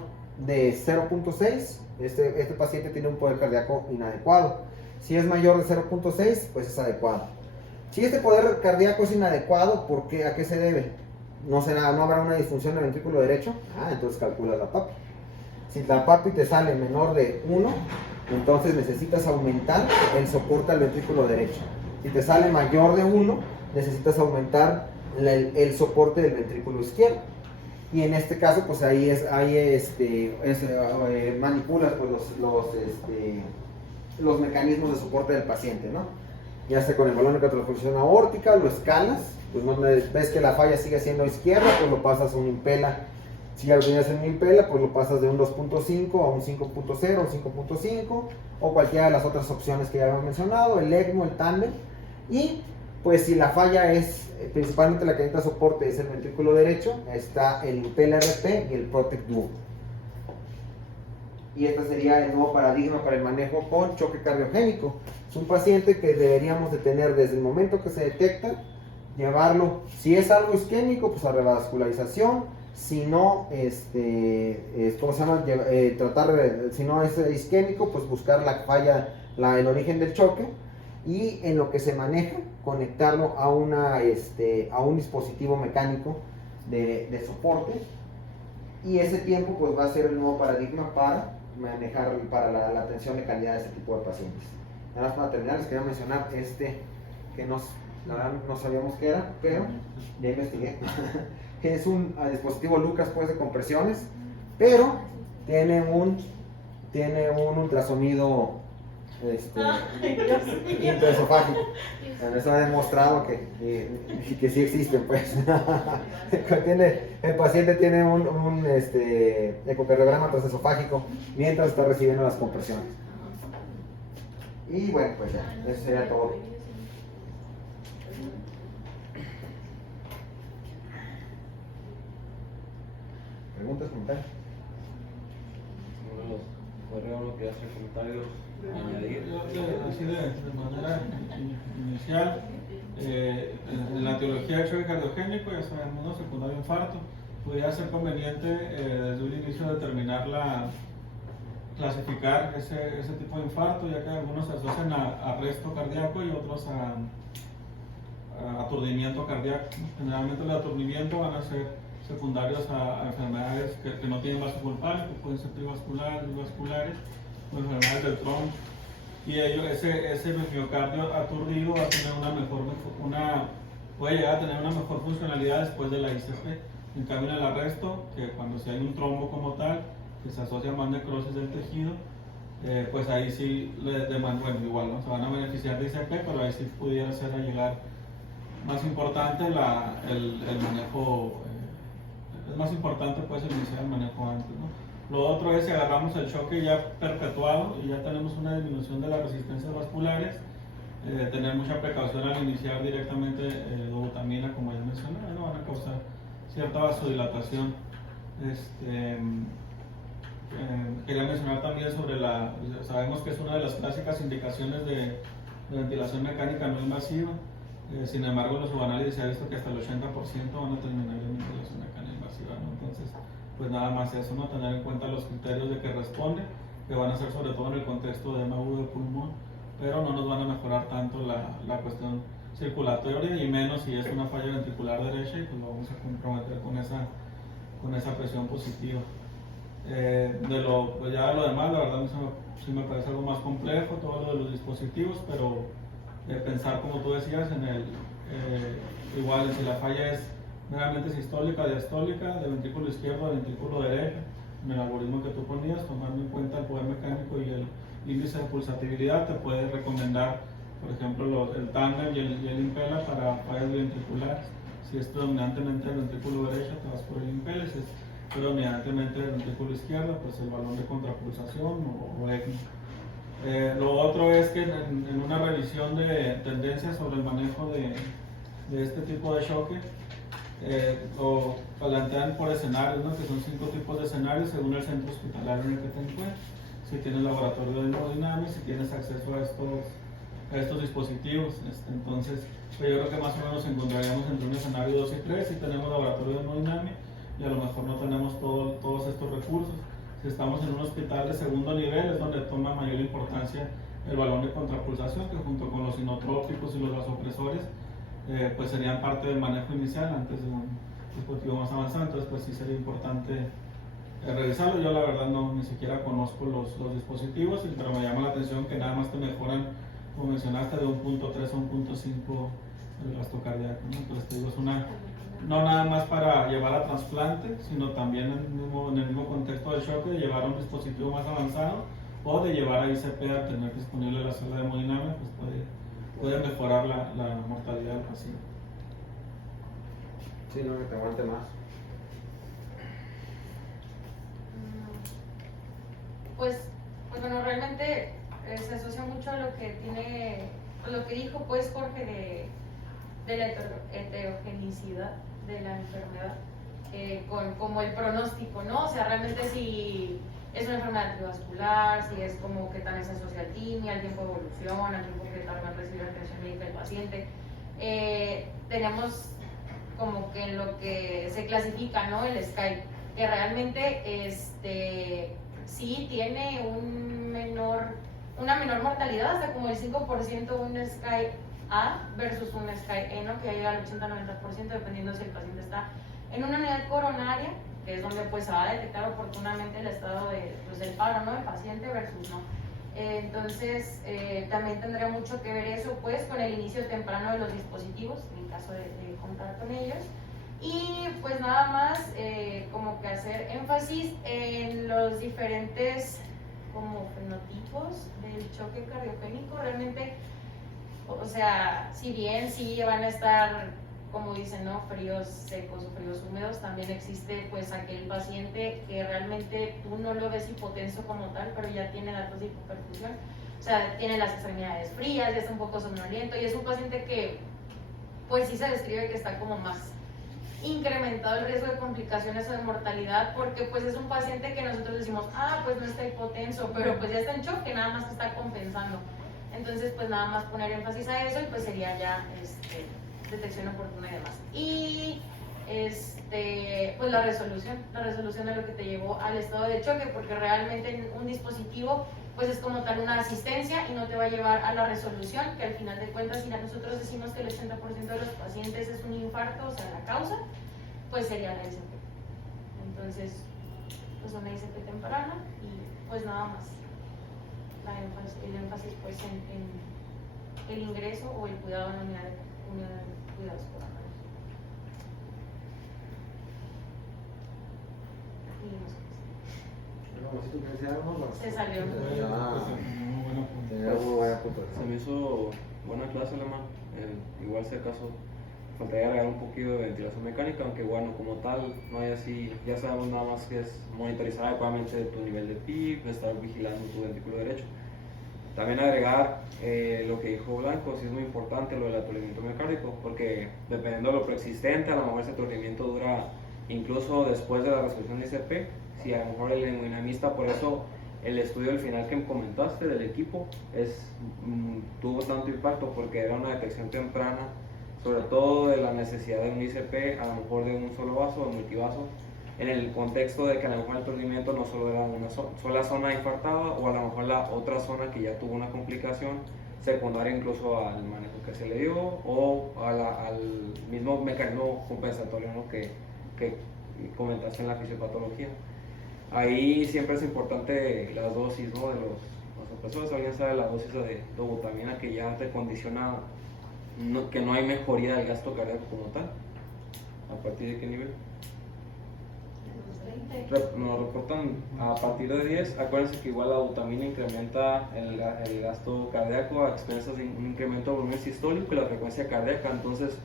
de 0.6, este paciente tiene un poder cardíaco inadecuado. Si es mayor de 0.6, pues es adecuado. Si este poder cardíaco es inadecuado, ¿a qué se debe? ¿No habrá una disfunción del ventrículo derecho? Entonces calculas la PAPI. Si la PAPI te sale menor de 1, entonces necesitas aumentar el soporte al ventrículo derecho. Si te sale mayor de 1, necesitas aumentar el soporte del ventrículo izquierdo. Y en este caso, pues manipulas pues, los mecanismos de soporte del paciente, ¿no? ya sea con el balón de transfusión aórtica, lo escalas, pues no ves que la falla sigue siendo izquierda, pues lo pasas a un impela. Si ya lo tenías en un impela, pues lo pasas de un 2.5 a un 5.0, un 5.5, o cualquiera de las otras opciones que ya habíamos mencionado, el ECMO, el tándem. Y pues si la falla es, principalmente la que necesita soporte es el ventrículo derecho, está el impela RP y el Protect Duo. Y este sería el nuevo paradigma para el manejo con choque cardiogénico. Es un paciente que deberíamos de tener desde el momento que se detecta, llevarlo, si es algo isquémico, pues a revascularización, si no, ¿cómo se llama? Si no es isquémico, pues buscar la falla, el origen del choque, y en lo que se maneja, conectarlo a un dispositivo mecánico de soporte, y ese tiempo pues va a ser el nuevo paradigma para manejar para la atención de calidad de este tipo de pacientes. Nada más para terminar, les quería mencionar que la verdad no sabíamos qué era, pero ya investigué. Es un dispositivo Lucas pues de compresiones, pero tiene un ultrasonido intraesofágico. Eso ha demostrado que sí existen pues. El paciente tiene un ecocardiograma transesofágico mientras está recibiendo las compresiones. Y bueno, pues ya, eso sería todo. ¿Preguntas, comentarios? Podría uno que hace comentarios añadir. Así de manera inicial, en la etiología de choque cardiogénico, ya sabemos, ¿no? Secundario infarto, podría ser conveniente desde un inicio clasificar ese tipo de infarto, ya que algunos se asocian a arresto cardíaco y otros a aturdimiento cardíaco. Generalmente el aturdimiento van a ser secundarios a enfermedades que no tienen vaso culpable, que pueden ser privasculares, vasculares, o enfermedades del tronco. Y ese miocardio aturdido va a tener puede llegar a tener una mejor funcionalidad después de la ICP. En cambio, en el arresto, que cuando si hay un trombo como tal, que se asocia más necrosis del tejido, pues ahí sí, bueno, igual, ¿no? Se van a beneficiar de ICP, pero ahí sí pudiera ser a llegar más importante el manejo. Es más importante pues iniciar el manejo antes, ¿no? Lo otro es si agarramos el choque ya perpetuado y ya tenemos una disminución de las resistencias vasculares, tener mucha precaución al iniciar directamente dobutamina, como ya mencioné, ¿no? Van a causar cierta vasodilatación. Quería mencionar también sabemos que es una de las clásicas indicaciones de ventilación mecánica no invasiva. Sin embargo, los subanálisis se ha visto que hasta el 80% van a terminar en ventilación mecánica invasiva, ¿no? Entonces, pues nada más eso, ¿no? Tener en cuenta los criterios de que responde, que van a ser sobre todo en el contexto de edema agudo de pulmón, pero no nos van a mejorar tanto la cuestión circulatoria, y menos si es una falla ventricular derecha, y pues lo vamos a comprometer con esa presión positiva. Pues ya lo demás, la verdad sí me parece algo más complejo, todo lo de los dispositivos, pero pensar, como tú decías, igual si la falla es meramente sistólica, diastólica, de ventrículo izquierdo a ventrículo derecho, en el algoritmo que tú ponías, tomando en cuenta el poder mecánico y el índice de pulsatividad, te puede recomendar, por ejemplo, el tándem y el impela para fallas ventriculares. Si es predominantemente el ventrículo derecho, te vas por el impela. Si es predominantemente el ventrículo izquierdo, pues el balón de contrapulsación o ECMO. Lo otro es que en una revisión de tendencias sobre el manejo de este tipo de choque, lo plantean por escenarios, ¿no? Que son 5 tipos de escenarios según el centro hospitalario en el que te encuentres. Si tienes laboratorio de hemodinámica, si tienes acceso a estos dispositivos. Entonces, pues yo creo que más o menos encontraríamos entre un escenario 2 y 3 si tenemos laboratorio de hemodinámica y a lo mejor no tenemos todos estos recursos. Si estamos en un hospital de segundo nivel es donde toma mayor importancia el balón de contrapulsación, que junto con los inotrópicos y los vasopresores pues serían parte del manejo inicial antes de un dispositivo más avanzado. Entonces pues sí sería importante revisarlo. Yo la verdad ni siquiera conozco los dispositivos, pero me llama la atención que nada más te mejoran, como mencionaste, de 1.3 a 1.5 el gasto cardíaco, ¿no? Entonces te digo, no nada más para llevar a trasplante, sino también en el mismo contexto del choque, de llevar a un dispositivo más avanzado o de llevar a ICP a tener disponible la sala de hemodinámica, pues puede mejorar la mortalidad del paciente. Sí, no, que te aguante más. Pues bueno, realmente se asocia mucho a lo que dijo pues Jorge de la heterogenicidad de la enfermedad con como el pronóstico, ¿no? O sea, realmente si es una enfermedad cardiovascular, si es como que también se asocia al TIMI, al tiempo de evolución, al tiempo que tarda en recibir atención médica del paciente. Tenemos como que en lo que se clasifica, ¿no? El SCAI, que realmente sí tiene una menor mortalidad, hasta como el 5% un SCAI A versus un SCAI E, ¿no? Que llega al 80-90%, dependiendo si el paciente está en una unidad coronaria, que es donde pues se va a detectar oportunamente el estado del paro, ¿no? del paciente versus no. Entonces, también tendría mucho que ver eso pues con el inicio temprano de los dispositivos, en caso de contar con ellos. Y pues nada más como que hacer énfasis en los diferentes como fenotipos del choque cardiogénico. Realmente, o sea, si bien sí van a estar, como dicen, ¿no? fríos secos o fríos húmedos, también existe pues aquel paciente que realmente tú no lo ves hipotenso como tal, pero ya tiene datos de hipoperfusión, o sea, tiene las extremidades frías, ya está un poco somnoliento, y es un paciente que pues sí se describe que está como más incrementado el riesgo de complicaciones o de mortalidad, porque pues es un paciente que nosotros decimos, pues no está hipotenso, pero pues ya está en shock, que nada más que está compensando. Entonces pues nada más poner énfasis a eso y pues sería ya detección oportuna y demás. Y pues la resolución de lo que te llevó al estado de choque, porque realmente un dispositivo pues es como tal una asistencia y no te va a llevar a la resolución, que al final de cuentas, si nosotros decimos que el 80% de los pacientes es un infarto, o sea, la causa, pues sería la ICP. Entonces, pues una ICP temprana y pues nada más. El énfasis pues en el ingreso o el cuidado en la unidad de cuidados coronarios. Y no sé. No, si tú quieres decir algo, no. Se salió. Tenía muy buena puntuación. Se me hizo buena clase, Lema. Igual si acaso faltaría agregar un poquito de ventilación mecánica, aunque bueno, como tal, no hay así, ya sabemos nada más que es monitorizar adecuadamente tu nivel de PIB, estar vigilando tu ventrículo derecho. También agregar lo que dijo Blanco, sí es muy importante lo del aturdimiento miocárdico, porque dependiendo de lo preexistente, a lo mejor ese aturdimiento dura incluso después de la resolución de ICP, si a lo mejor el hemodinamista, por eso el estudio al final que comentaste del equipo tuvo tanto impacto, porque era una detección temprana, sobre todo de la necesidad de un ICP, a lo mejor de un solo vaso o multivaso, en el contexto de que a lo mejor el aturdimiento no solo era una sola zona infartada, o a lo mejor la otra zona que ya tuvo una complicación secundaria incluso al manejo que se le dio o al mismo mecanismo compensatorio, ¿no? que comentaste en la fisiopatología. Ahí siempre es importante las dosis, ¿no? de los vasopresores. Alguien sabe la dosis de dobutamina que ya te condiciona que no hay mejoría del gasto cardíaco como tal. ¿A partir de qué nivel? Nos reportan a partir de 10. Acuérdense que igual la dobutamina incrementa el gasto cardíaco a expensas de un incremento del volumen sistólico y la frecuencia cardíaca. Entonces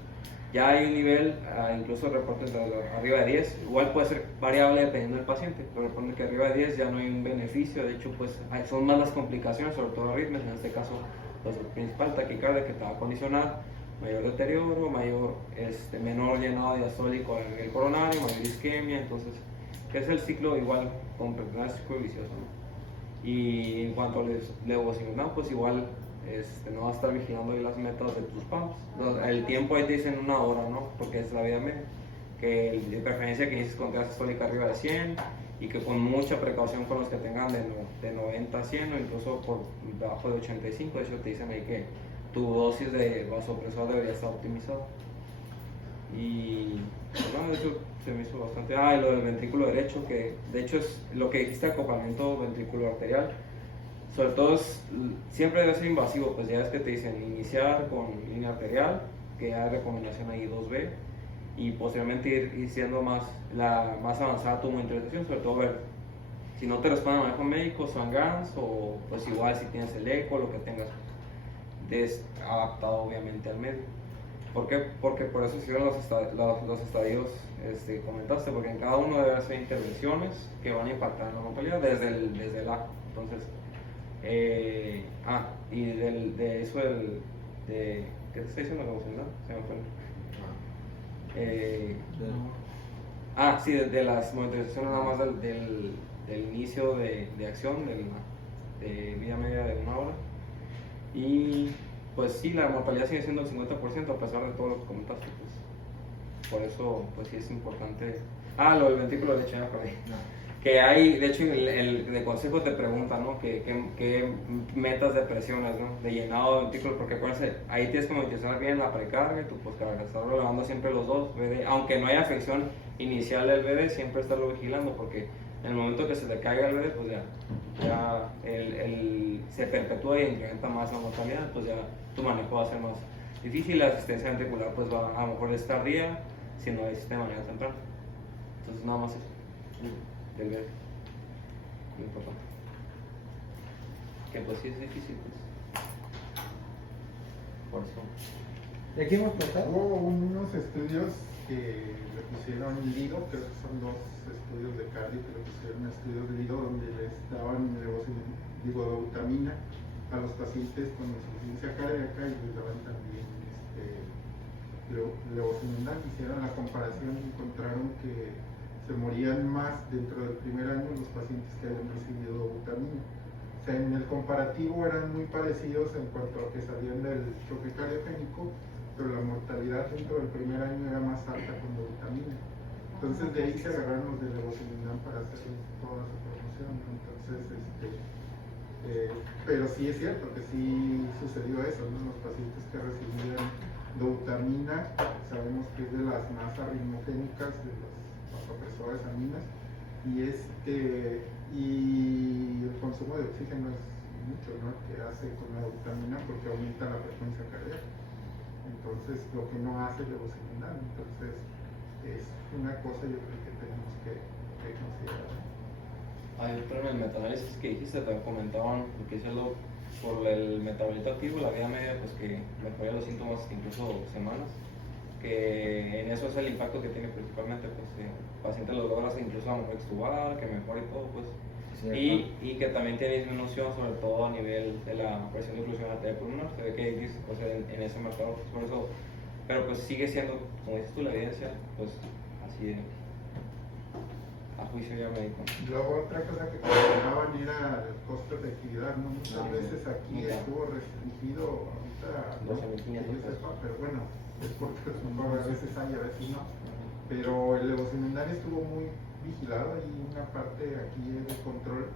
ya hay un nivel, incluso reporten arriba de 10, igual puede ser variable dependiendo del paciente, pero reporten que arriba de 10 ya no hay un beneficio. De hecho pues son más las complicaciones, sobre todo arritmias, en este caso pues, el principal, taquicardia, que te va a condicionar mayor deterioro, menor llenado diastólico a nivel coronario, mayor isquemia. Entonces que es el ciclo igual complementar, ciclo vicioso, ¿no? Y en cuanto al levosimendan, pues igual no vas a estar vigilando ahí las metas de tus pumps. El tiempo ahí te dicen 1 hora, ¿no? Porque es la vida media. Que de preferencia que inicies con diastólica arriba de 100 y que con mucha precaución con los que tengan de 90 a 100 o incluso por debajo de 85. De hecho te dicen ahí que tu dosis de vasopresor debería estar optimizada. Y bueno, de hecho se me hizo bastante. Y lo del ventrículo derecho, que de hecho es lo que dijiste, acoplamiento ventricular arterial. Sobre todo siempre debe ser invasivo, pues ya es que te dicen iniciar con línea arterial, que hay recomendación ahí 2B, y posteriormente ir siendo más avanzada tu monitorización, sobre todo ver si no te responden a manejo médico, son GANs, o pues igual si tienes el eco, lo que tengas. adaptado obviamente al medio. ¿Por qué? Porque por eso hicieron los estadios comentaste, porque en cada uno debe hacer intervenciones que van a impactar en la mortalidad desde el A. Entonces, y de eso ¿qué te está diciendo la emocional? Se me fue. Sí, de las monitorizaciones nada más del inicio de acción, de vida media de 1 hora. Y pues sí, la mortalidad sigue siendo el 50% a pesar de todo lo que comentaste. Pues. Por eso, pues sí es importante. Lo del ventrículo de leche, por ahí. Que hay, de hecho, el de consejo te pregunta, ¿no? ¿Qué metas de presiones, ¿no? De llenado de ventrículo, porque acuérdense, ahí tienes que monitorizar bien la precarga y tu poscarga, estar relevando siempre los dos, BD, aunque no haya afección inicial del BD, siempre estarlo vigilando, porque en el momento que se le caiga el BD, pues ya se perpetúa y incrementa más la mortalidad, pues ya tu manejo va a ser más difícil, la asistencia ventricular pues va a lo mejor es tardía, si no existe de manera temprana. Entonces nada más eso. Del ver muy importante que pues sí es difícil pues. Por eso ¿De aquí hemos tratado? Hubo unos estudios que le pusieron LIDO, creo que son 2 estudios de cardio que le pusieron estudios de LIDO donde les daban levodobutamina a los pacientes con insuficiencia cardíaca y les daban también levosimendan. Hicieron la comparación y encontraron que se morían más dentro del primer año los pacientes que habían recibido butamina. O sea, en el comparativo eran muy parecidos en cuanto a que salían del choque cardiogénico, pero la mortalidad dentro del primer año era más alta con la butamina. Entonces de ahí se agarraron los de levosimendan para hacer toda su promoción, ¿no? Entonces, pero sí es cierto que sí sucedió eso, ¿no? Los pacientes que recibían dobutamina, sabemos que es de las más arritmogénicas de las vasopresoras aminas, y el consumo de oxígeno es mucho, ¿no? Que hace con la dobutamina porque aumenta la frecuencia cardíaca. Entonces, lo que no hace levosimendan. Entonces, es una cosa yo creo que tenemos que considerar. pero en el metanálisis que dijiste también comentaban que hacerlo por el metabolito activo, la vida media, pues que mejoría los síntomas incluso semanas, que en eso es el impacto que tiene principalmente, pues el paciente lo logra incluso a lo mejor extubar, que mejore y todo, pues. Y que también tiene disminución, sobre todo a nivel de la presión de oclusión arterial-pulmonar, se ve que hay en ese marcador, pues por eso, pero pues sigue siendo, como dices tú, la evidencia, pues así a juicio ya médico. Luego otra cosa que consideraban era el costo de actividad, ¿no? Muchas veces aquí estuvo restringido, ahorita no que yo sepa, pero bueno, es porque a veces hay, a veces no. Pero el levosimendan estuvo muy vigilado, hay una parte aquí de control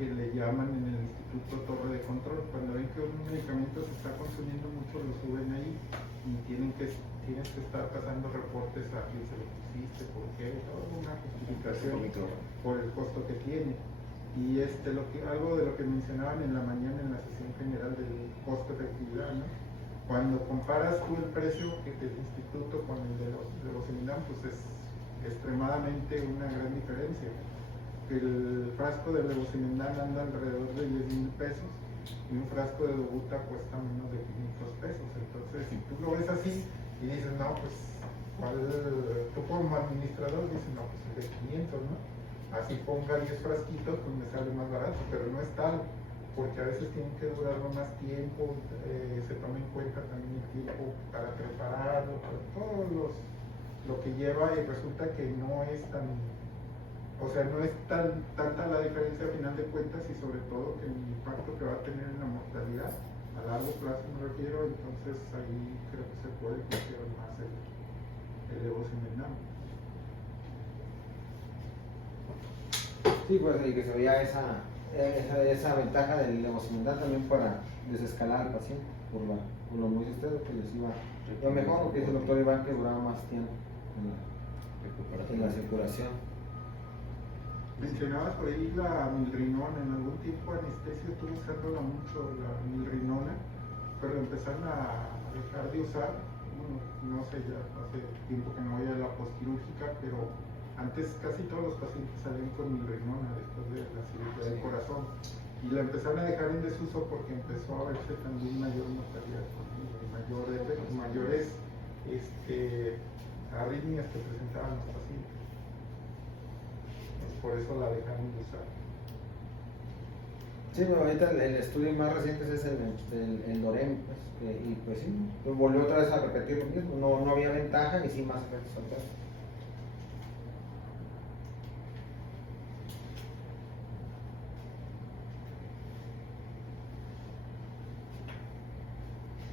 que le llaman en el Instituto Torre de Control. Cuando ven que un medicamento se está consumiendo mucho, lo suben ahí y tienes que estar pasando reportes a quién se lo pusiste, por qué, toda una justificación por el costo que tiene. Y algo de lo que mencionaban en la mañana en la sesión general del costo-efectividad, ¿no? Cuando comparas tú el precio del instituto con el de levosimendan, pues es extremadamente una gran diferencia. El frasco de levosimendan anda alrededor de 10,000 pesos y un frasco de dobuta cuesta menos de 500 pesos. Entonces, si tú lo ves así y dices, no, pues, tú como administrador dices, no, pues el de 500, ¿no? Así ponga 10 frasquitos, pues me sale más barato, pero no es tal, porque a veces tienen que durarlo más tiempo, se toma en cuenta también el tiempo para prepararlo, todo lo que lleva, y resulta que no es tan, o sea, no es tanta la diferencia a final de cuentas, y sobre todo que el impacto que va a tener en la mortalidad a largo plazo me refiero. Entonces ahí creo que se puede considerar más el levosimendan. Sí, pues y que se veía esa ventaja del levosimendan también para desescalar al paciente, por lo muy ustedes que les iba lo mejor, lo que dice el doctor Iván, que duraba más tiempo en la circulación. Mencionabas por ahí la milrinona. En algún tiempo anestesia estuve usándola mucho, la milrinona, pero empezaron a dejar de usar. Bueno, no sé, ya hace tiempo que no voy a la postquirúrgica, pero antes casi todos los pacientes salían con milrinona después de la cirugía del corazón. Y la empezaron a dejar en desuso porque empezó a verse también mayor mortalidad y mayores arritmias que presentaban los pacientes. Por eso la dejaron de usar. Sí, pero ahorita el estudio más reciente es el Dorem, pues, y pues sí, pues volvió otra vez a repetir lo mismo, no había ventaja y sí más efectos adversos.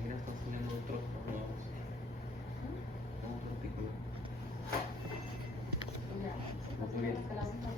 Mira, están saliendo otros nuevos. Otro artículo. Ya. Muy bien. Que la hacen con-